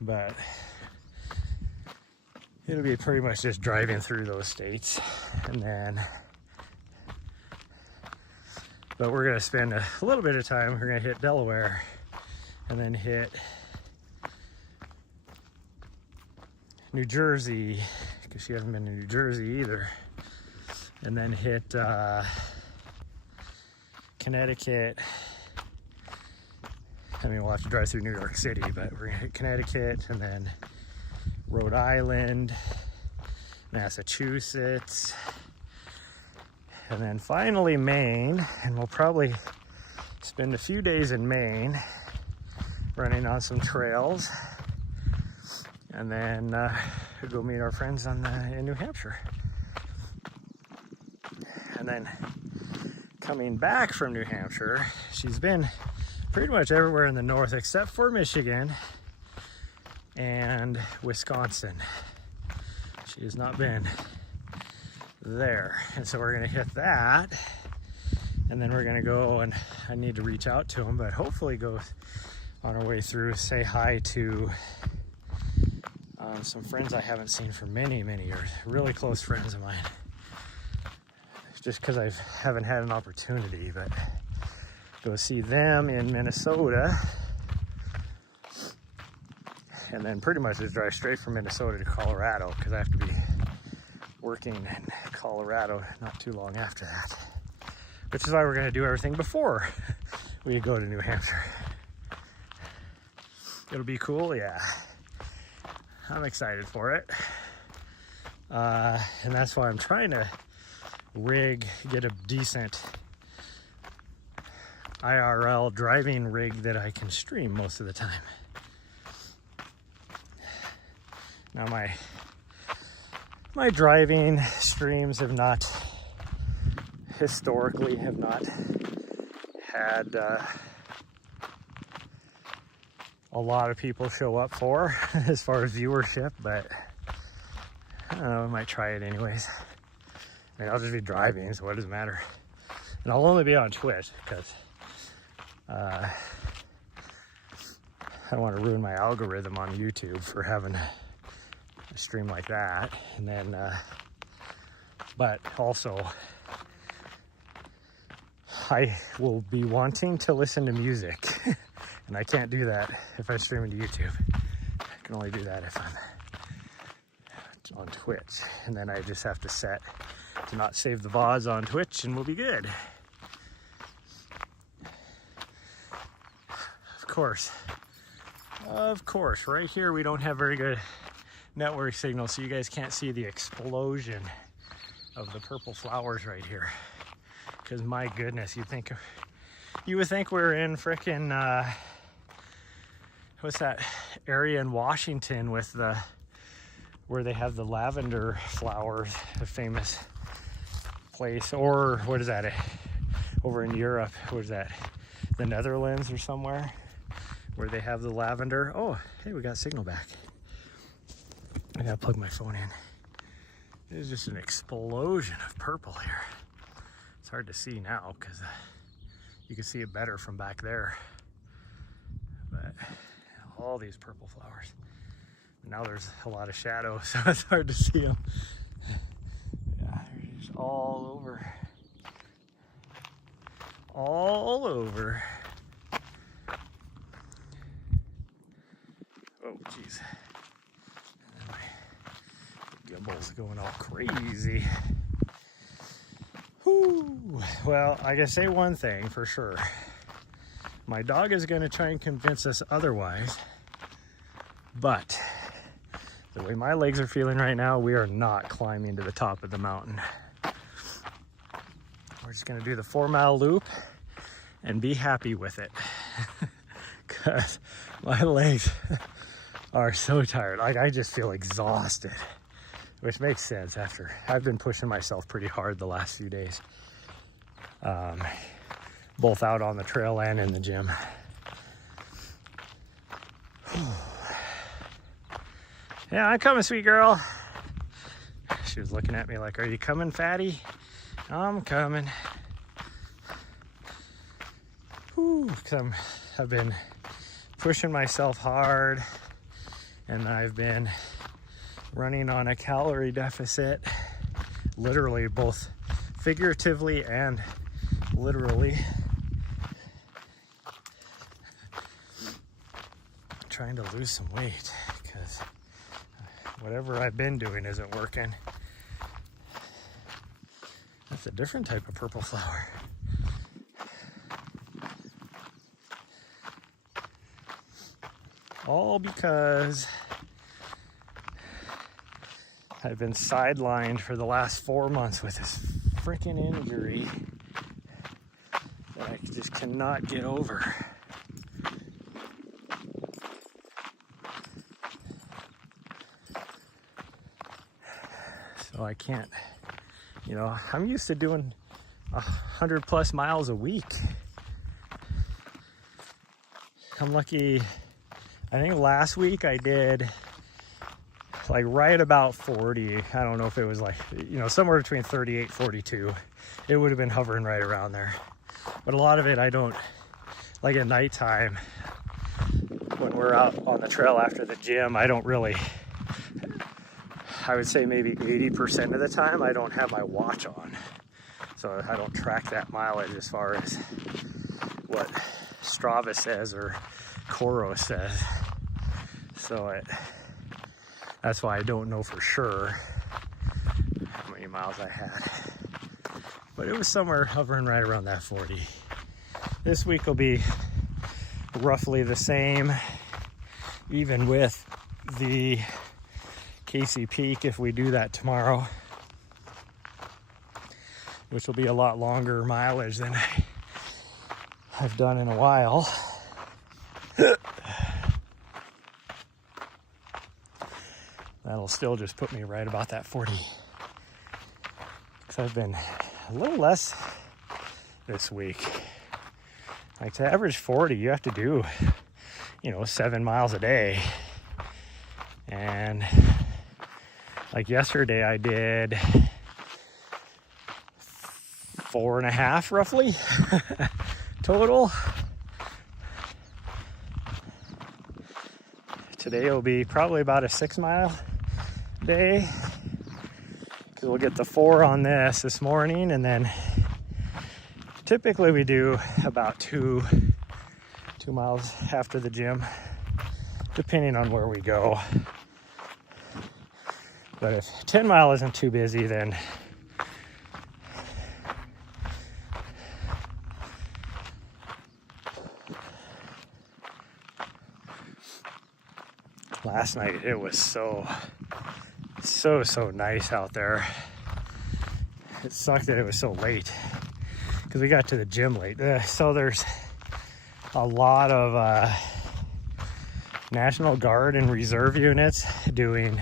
but it'll be pretty much just driving through those states. And then, but we're gonna spend a little bit of time. We're gonna hit Delaware and then hit New Jersey, because she hasn't been to New Jersey either, and then hit Connecticut. I mean, we'll have to drive through New York City, but we're gonna hit Connecticut, and then Rhode Island, Massachusetts, and then finally Maine. And we'll probably spend a few days in Maine running on some trails, and then go meet our friends in New Hampshire. And then coming back from New Hampshire, she's been pretty much everywhere in the north except for Michigan and Wisconsin. She has not been there. And so we're gonna hit that, and then we're gonna go, and I need to reach out to him, but hopefully go on our way through, say hi to some friends I haven't seen for many, many years. Really close friends of mine. Just because I haven't had an opportunity, but go see them in Minnesota, and then pretty much just drive straight from Minnesota to Colorado, because I have to be working in Colorado not too long after that, which is why we're going to do everything before we go to New Hampshire. It'll be cool, yeah. I'm excited for it, and that's why I'm trying to get a decent IRL driving rig that I can stream most of the time. Now my driving streams historically have not had a lot of people show up for as far as viewership, but I don't know, I might try it anyways. I mean, I'll just be driving, so what does it matter? And I'll only be on Twitch, because I don't want to ruin my algorithm on YouTube for having a stream like that. And then, but also, I will be wanting to listen to music, and I can't do that if I'm streaming to YouTube. I can only do that if I'm on Twitch, and then I just have to set to not save the VODs on Twitch, and we'll be good. Of course, right here we don't have very good network signal, so you guys can't see the explosion of the purple flowers right here. Because my goodness, you would think we're in frickin' what's that area in Washington with where they have the lavender flowers, a famous place. Or what is that? Over in Europe, what is that? The Netherlands or somewhere, where they have the lavender. Oh, hey, we got signal back. I gotta plug my phone in. There's just an explosion of purple here. It's hard to see now because you can see it better from back there. But all these purple flowers. Now there's a lot of shadow, so it's hard to see them. Yeah, they're just all over. All over. Oh, jeez. Gimbal's going all crazy. Whew. Well, I can say one thing for sure. My dog is going to try and convince us otherwise, but the way my legs are feeling right now, we are not climbing to the top of the mountain. We're just going to do the 4-mile loop and be happy with it, because my legs are so tired. Like, I just feel exhausted, which makes sense after I've been pushing myself pretty hard the last few days, both out on the trail and in the gym. Yeah, I'm coming, sweet girl. She was looking at me like, are you coming, fatty? I'm coming. Because I've been pushing myself hard, and I've been running on a calorie deficit, literally, both figuratively and literally. Trying to lose some weight because whatever I've been doing isn't working. That's a different type of purple flower. All because I've been sidelined for the last 4 months with this freaking injury that I just cannot get over. So I can't, you know, I'm used to doing 100+ miles a week. I'm lucky. I think last week I did like right about 40. I don't know if it was like, you know, somewhere between 38, 42. It would have been hovering right around there. But a lot of it I don't, like at nighttime when we're out on the trail after the gym, I don't really, I would say maybe 80% of the time I don't have my watch on. So I don't track that mileage as far as what Strava says or Coro says. So that's why I don't know for sure how many miles I had. But it was somewhere hovering right around that 40. This week will be roughly the same, even with the Casey Peak if we do that tomorrow, which will be a lot longer mileage than I've done in a while. That'll still just put me right about that 40. Because I've been a little less this week. Like to average 40, you have to do, you know, 7 miles a day. And like yesterday I did 4.5 roughly total. Today will be probably about a 6-mile day, because we'll get the 4 on this morning, and then typically we do about 2 miles after the gym, depending on where we go. But if 10 mile isn't too busy, then last night it was so nice out there. It sucked that it was so late because we got to the gym late. So there's a lot of National Guard and Reserve units doing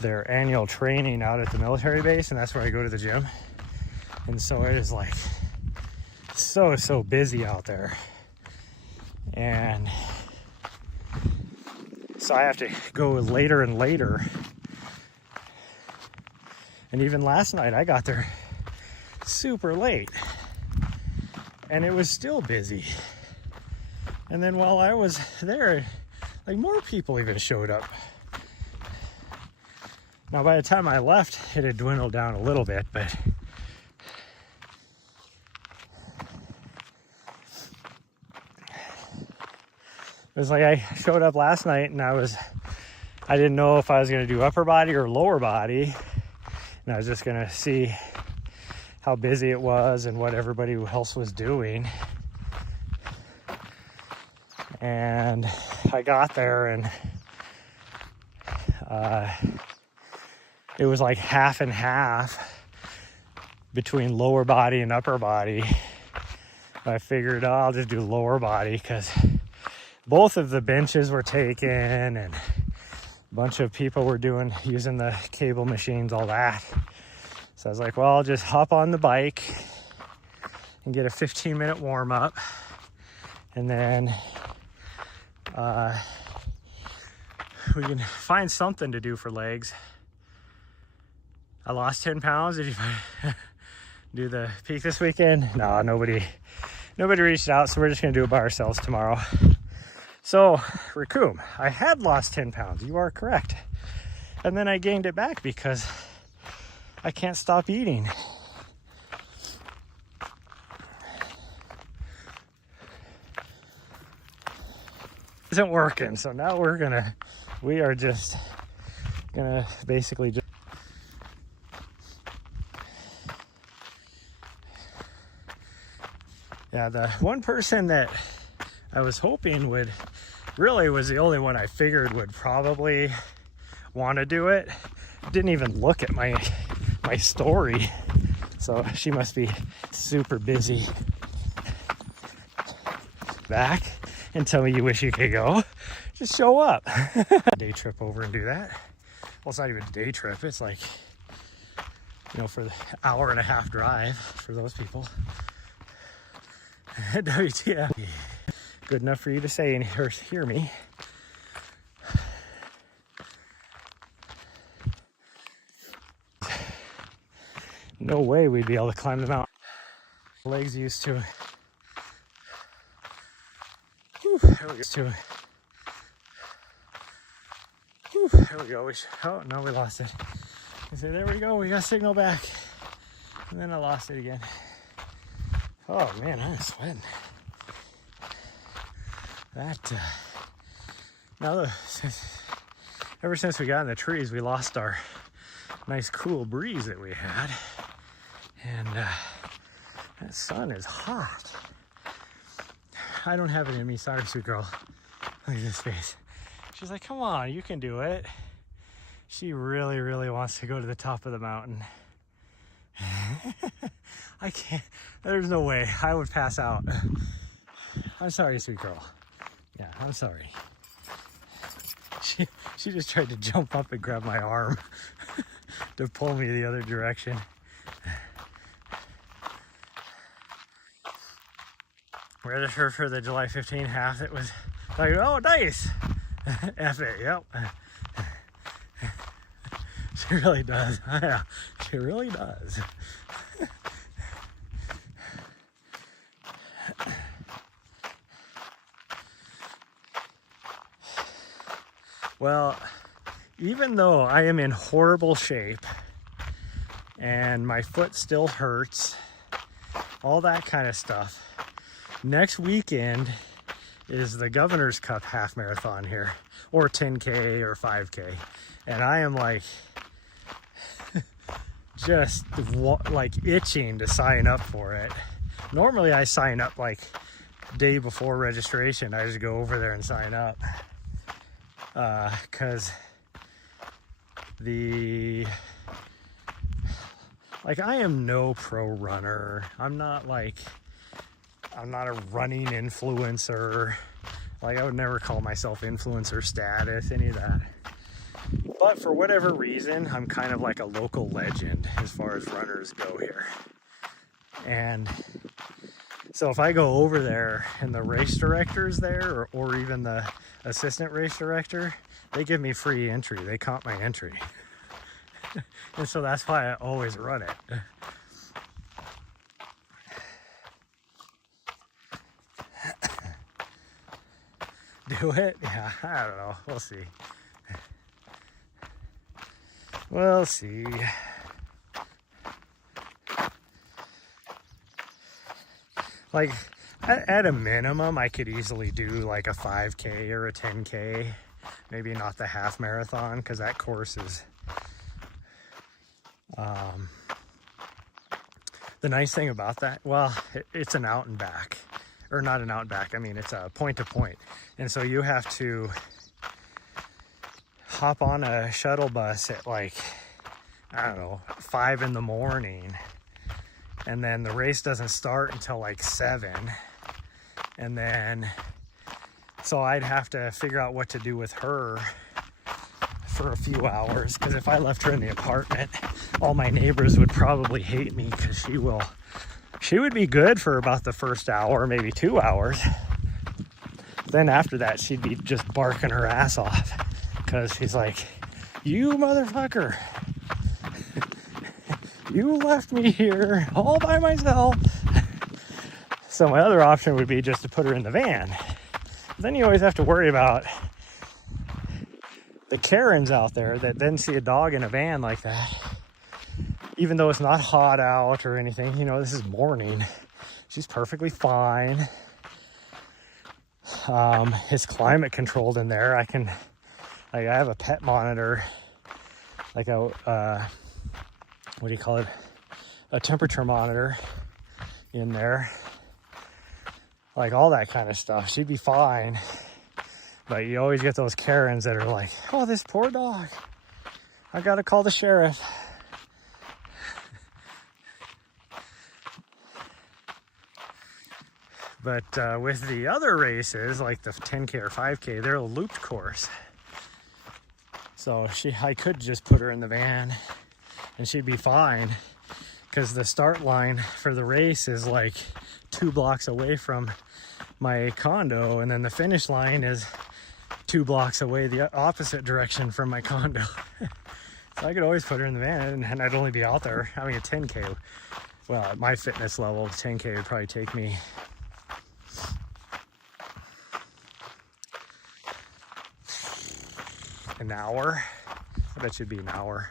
their annual training out at the military base, and that's where I go to the gym. And so it is like so busy out there. And so I have to go later and later. And even last night I got there super late and it was still busy. And then while I was there, like more people even showed up. Now by the time I left, it had dwindled down a little bit, but it was like I showed up last night and I didn't know if I was going to do upper body or lower body. And I was just going to see how busy it was and what everybody else was doing. And I got there and it was like half and half between lower body and upper body. I figured, oh, I'll just do lower body because both of the benches were taken and a bunch of people were using the cable machines, all that. So I was like, well, I'll just hop on the bike and get a 15-minute warm up. And then we can find something to do for legs. I lost 10 pounds. Did you do the peak this weekend? No, nobody reached out, so we're just gonna do it by ourselves tomorrow. So, Raccoon, I had lost 10 pounds. You are correct. And then I gained it back because I can't stop eating. Isn't working, so now we are just gonna basically just the one person that I was hoping was the only one I figured would probably want to do it. Didn't even look at my story, so she must be super busy. Back and tell me you wish you could go. Just show up. Day trip over and do that. Well, it's not even a day trip. It's like, for the hour-and-a-half drive for those people. WTF. Good enough for you to say and hear me. No way we'd be able to climb the mountain. Legs used to it. There we go. Oh, no, we lost it. I said, there we go. We got signal back. And then I lost it again. Oh, man, I'm sweating. Ever since we got in the trees, we lost our nice cool breeze that we had. And that sun is hot. I don't have it in me. Sorry, sweet girl. Look at this face. She's like, come on, you can do it. She really, really wants to go to the top of the mountain. I can't. There's no way. I would pass out. I'm sorry, sweet girl. Yeah, I'm sorry. She just tried to jump up and grab my arm to pull me the other direction. Register for the July 15 half. It was like, oh, nice. F it, yep. She really does. Yeah, she really does. Well, even though I am in horrible shape and my foot still hurts, all that kind of stuff, next weekend is the Governor's Cup half marathon here, or 10K or 5K. And I am like, just like itching to sign up for it. Normally I sign up like day before registration. I just go over there and sign up. Cause I am no pro runner. I'm not a running influencer. Like, I would never call myself influencer status, any of that. But for whatever reason, I'm kind of like a local legend as far as runners go here. And so if I go over there and the race director's there, or even the assistant race director, they give me free entry. They comp my entry. And so that's why I always run it. Do it? Yeah, I don't know. We'll see. We'll see. Like, at a minimum, I could easily do like a 5K or a 10K. Maybe not the half marathon, because that course is... the nice thing about that, well, it's an out and back. Or not an out and back, I mean, it's a point to point. And so you have to hop on a shuttle bus at like, I don't know, 5 in the morning. And then the race doesn't start until like 7. And then, so I'd have to figure out what to do with her for a few hours. Because if I left her in the apartment, all my neighbors would probably hate me, because she would be good for about the first hour, maybe 2 hours. Then after that, she'd be just barking her ass off, because she's like, you motherfucker, you left me here all by myself. So my other option would be just to put her in the van. Then you always have to worry about the Karens out there that then see a dog in a van like that. Even though it's not hot out or anything, you know, this is morning. She's perfectly fine. It's climate controlled in there. I have a pet monitor, like a, what do you call it? A temperature monitor in there. Like all that kind of stuff. She'd be fine. But you always get those Karens that are like, oh, this poor dog. I gotta call the sheriff. But with the other races, like the 10K or 5K, they're a looped course. So I could just put her in the van and she'd be fine, because the start line for the race is like 2 blocks away from my condo, and then the finish line is 2 blocks away the opposite direction from my condo. So I could always put her in the van and I'd only be out there. I mean, a 10K, well, at my fitness level, 10K would probably take me an hour. I bet you'd be an hour.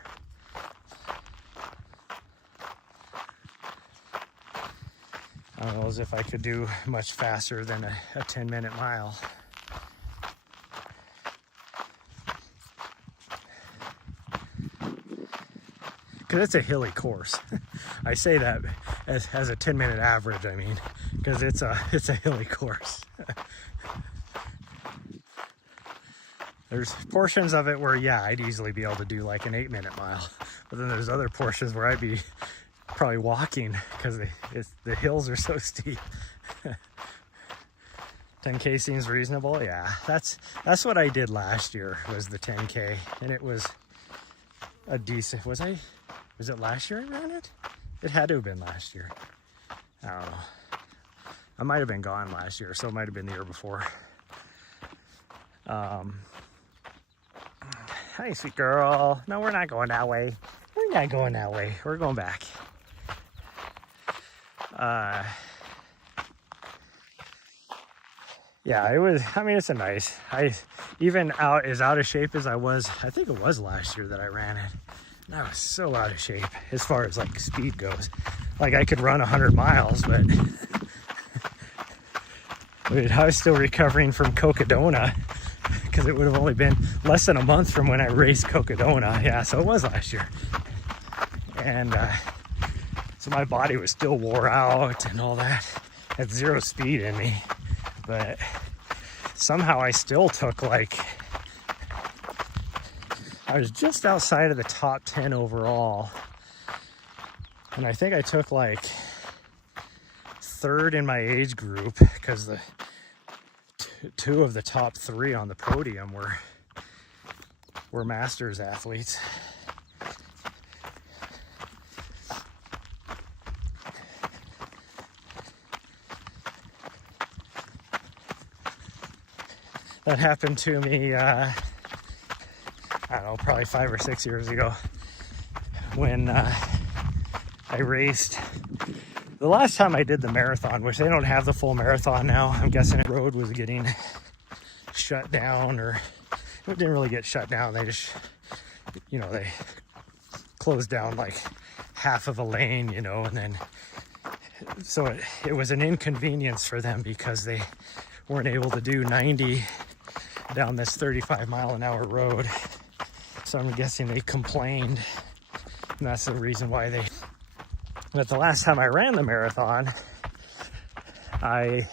I don't know as if I could do much faster than a 10-minute mile. Because it's a hilly course. I say that as a 10-minute average, I mean, because it's a hilly course. There's portions of it where, yeah, I'd easily be able to do like an 8-minute mile. But then there's other portions where I'd be probably walking, because the hills are so steep. 10K seems reasonable. Yeah, that's what I did last year, was the 10K. And it was a decent, was it last year I ran it? It had to have been last year. I don't know. I might have been gone last year, so it might have been the year before. Hi, sweet girl. No, we're not going that way. We're not going that way. We're going back. Yeah, it was, I mean, it's a nice, even as out of shape as I was, I think it was last year that I ran it. And I was so out of shape as far as like speed goes. Like I could run 100 miles, but I was still recovering from Cocodona, because it would have only been less than a month from when I raced Cocodona. Yeah, so it was last year. And so my body was still wore out and all that. Had zero speed in me. But somehow I still took like, I was just outside of the top 10 overall. And I think I took like 3rd in my age group, because the two of the top 3 on the podium were were masters athletes. That happened to me, I don't know, probably 5 or 6 years ago when I raced. The last time I did the marathon, which they don't have the full marathon now, I'm guessing the road was getting shut down, or it didn't really get shut down. They just, they closed down like half of a lane, and then, so it was an inconvenience for them because they weren't able to do 90 down this 35-mile-an-hour road. So I'm guessing they complained, and that's the reason why but the last time I ran the marathon, I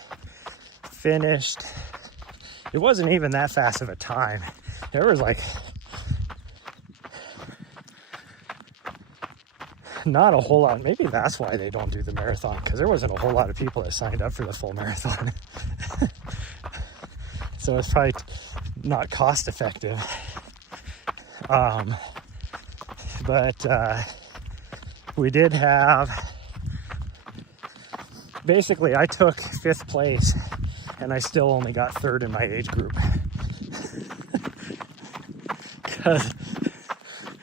finished, it wasn't even that fast of a time. There was like not a whole lot. Maybe that's why they don't do the marathon, because there wasn't a whole lot of people that signed up for the full marathon. So it's probably not cost effective. But we did have, basically I took 5th place and I still only got 3rd in my age group.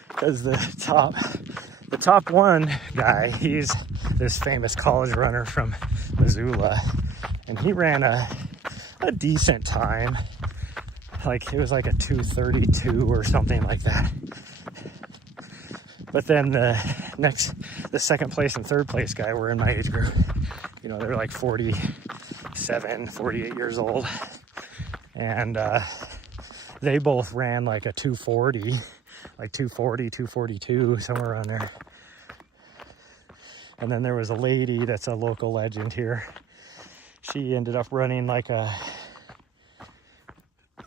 Because the top one guy, he's this famous college runner from Missoula, and he ran a decent time. Like it was like a 2:32 or something like that. But then the 2nd place and 3rd place guy were in my age group. They're like 47, 48 years old. And they both ran like a 240, like 240, 242, somewhere around there. And then there was a lady that's a local legend here. She ended up running like a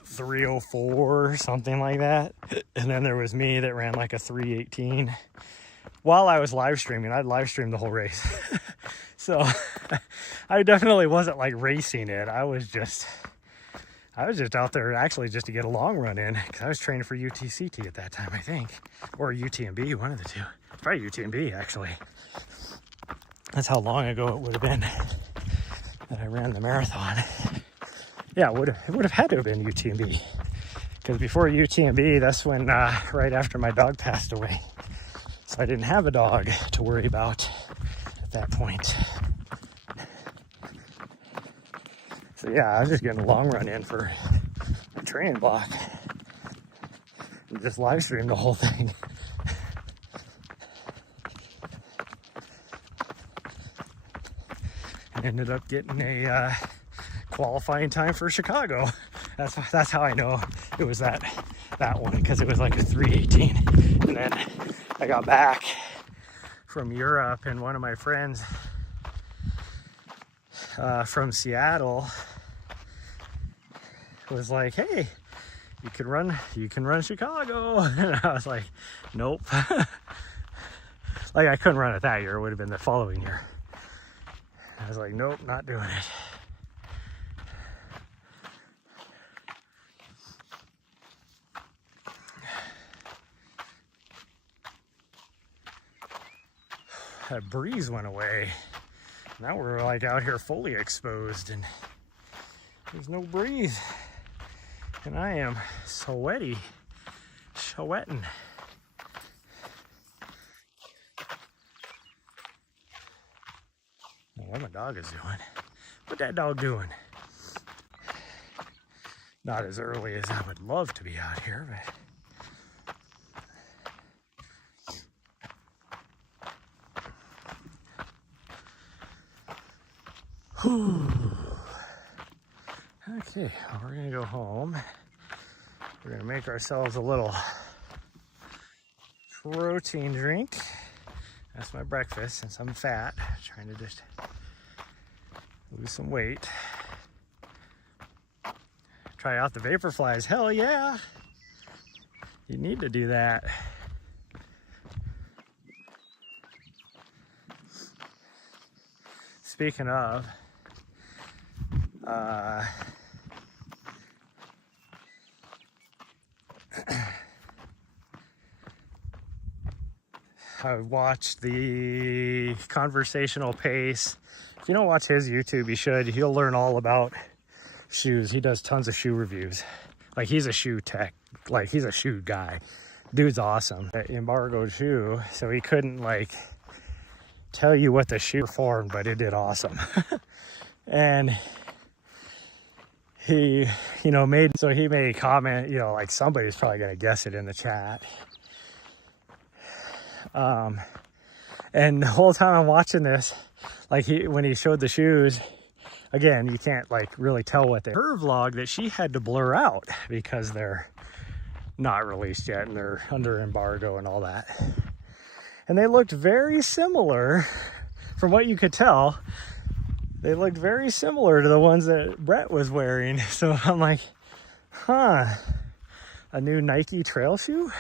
304 or something like that. And then there was me that ran like a 318 while I was live streaming. I'd live streamed the whole race. So I definitely wasn't like racing it. I was just out there actually just to get a long run in, because I was training for UTCT at that time, I think, or UTMB, one of the two. Probably UTMB actually. That's how long ago it would have been that I ran the marathon. Yeah, it would have had to have been UTMB, because before UTMB, that's when right after my dog passed away, so I didn't have a dog to worry about at that point. So yeah, I was just getting a long run in for a training block and just live streamed the whole thing. And ended up getting a qualifying time for Chicago. That's how I know it was that one, because it was like a 318. And then I got back from Europe, and one of my friends from Seattle was like, "Hey, you can run Chicago." And I was like, "Nope." Like I couldn't run it that year. It would have been the following year. I was like, "Nope, not doing it." That breeze went away. Now we're like out here fully exposed and there's no breeze. And I am sweating. I don't know what my dog is doing. What that dog doing? Not as early as I would love to be out here, but okay, well, we're gonna go home. We're gonna make ourselves a little protein drink. That's my breakfast, since I'm fat, trying to just lose some weight. Try out the vapor flies. Hell yeah! You need to do that. Speaking of, I watched the Conversational Pace. If you don't watch his YouTube, you should. He'll learn all about shoes. He does tons of shoe reviews. Like, he's a shoe tech. Like, he's a shoe guy. Dude's awesome. Embargoed shoe, so he couldn't like tell you what the shoe performed, but it did awesome. And he, he made a comment, like somebody's probably gonna guess it in the chat. And the whole time I'm watching this, like when he showed the shoes, again, you can't like really tell what her vlog that she had to blur out because they're not released yet and they're under embargo and all that. And they looked very similar, from what you could tell. They looked very similar to the ones that Brett was wearing. So I'm like, huh, a new Nike trail shoe?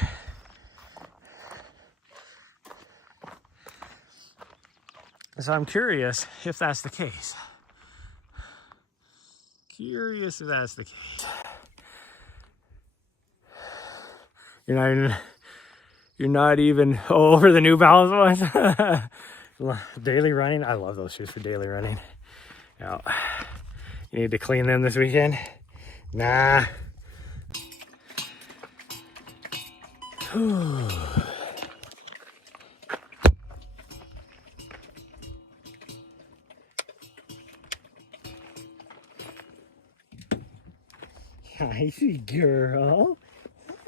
So I'm curious if that's the case. Curious if that's the case. You're not even over the New Balance ones. Daily running. I love those shoes for daily running. Now, you need to clean them this weekend? Nah. Hi, girl.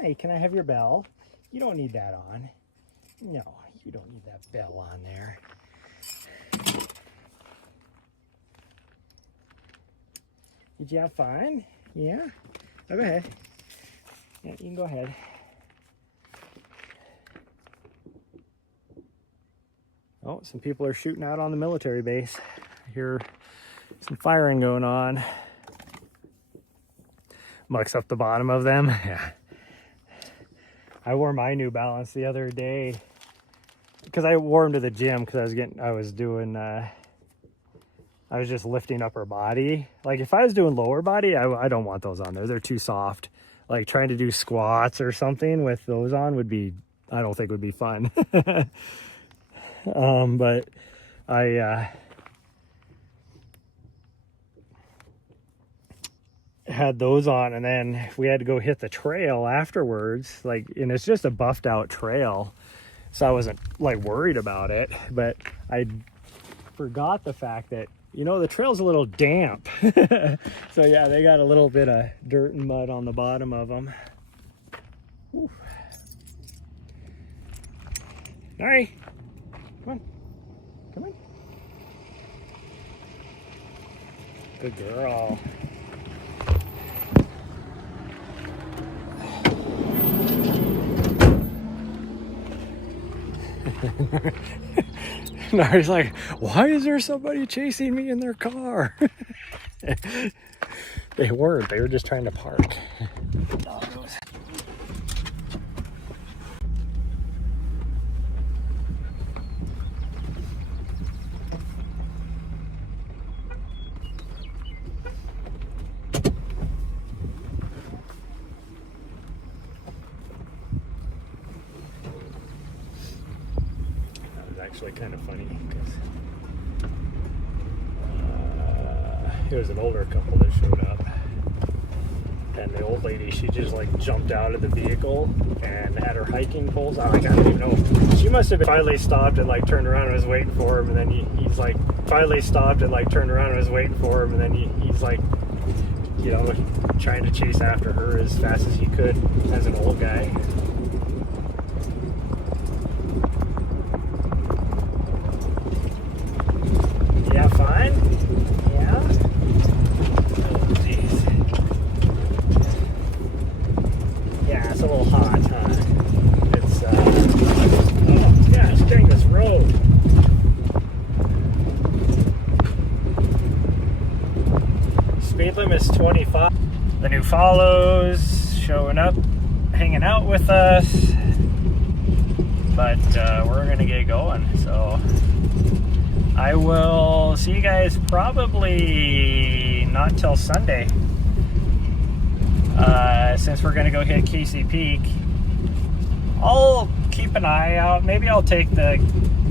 Hi, can I have your bell? You don't need that on. No, you don't need that bell on there. Did you have fun? Yeah? Oh, go ahead. Yeah, you can go ahead. Oh, some people are shooting out on the military base. I hear some firing going on. Mucks up the bottom of them. Yeah. I wore my New Balance the other day because I wore them to the gym because I was just lifting upper body. Like if I was doing lower body, I don't want those on there. They're too soft. Like trying to do squats or something with those on I don't think would be fun. But I had those on, and then we had to go hit the trail afterwards, and it's just a buffed out trail, so I wasn't like worried about it, but I forgot the fact that the trail's a little damp. So yeah, they got a little bit of dirt and mud on the bottom of them. Whew. Nahri, come on. Good girl. Nahri's like, why is there somebody chasing me in their car? They weren't. They were just trying to park. Doggos. Actually kind of funny because it was an older couple that showed up, and the old lady, she just like jumped out of the vehicle and had her hiking poles out. I don't even know, she must have finally stopped and like turned around and was waiting for him, and then he's like finally stopped and like turned around and was waiting for him, and then he's like trying to chase after her as fast as he could as an old guy. Fine? Yeah? Oh, jeez. Yeah, it's a little hot, huh? It's, oh, gosh, dang this road. Speed limit is 25. The new follows showing up, hanging out with us. But, we're gonna get going, so I will see you guys probably not till Sunday, since we're going to go hit Casey Peak. I'll keep an eye out. Maybe I'll take the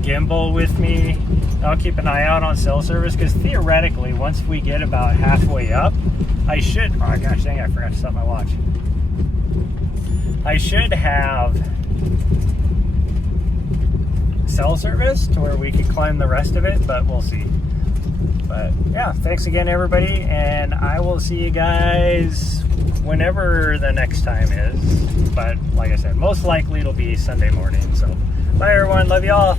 gimbal with me. I'll keep an eye out on cell service, because theoretically, once we get about halfway up, I should, oh gosh dang, I forgot to set my watch. I should have cell service to where we could climb the rest of it, but we'll see. But yeah, thanks again everybody, and I will see you guys whenever the next time is. But like I said, most likely it'll be Sunday morning. So bye everyone, love you all.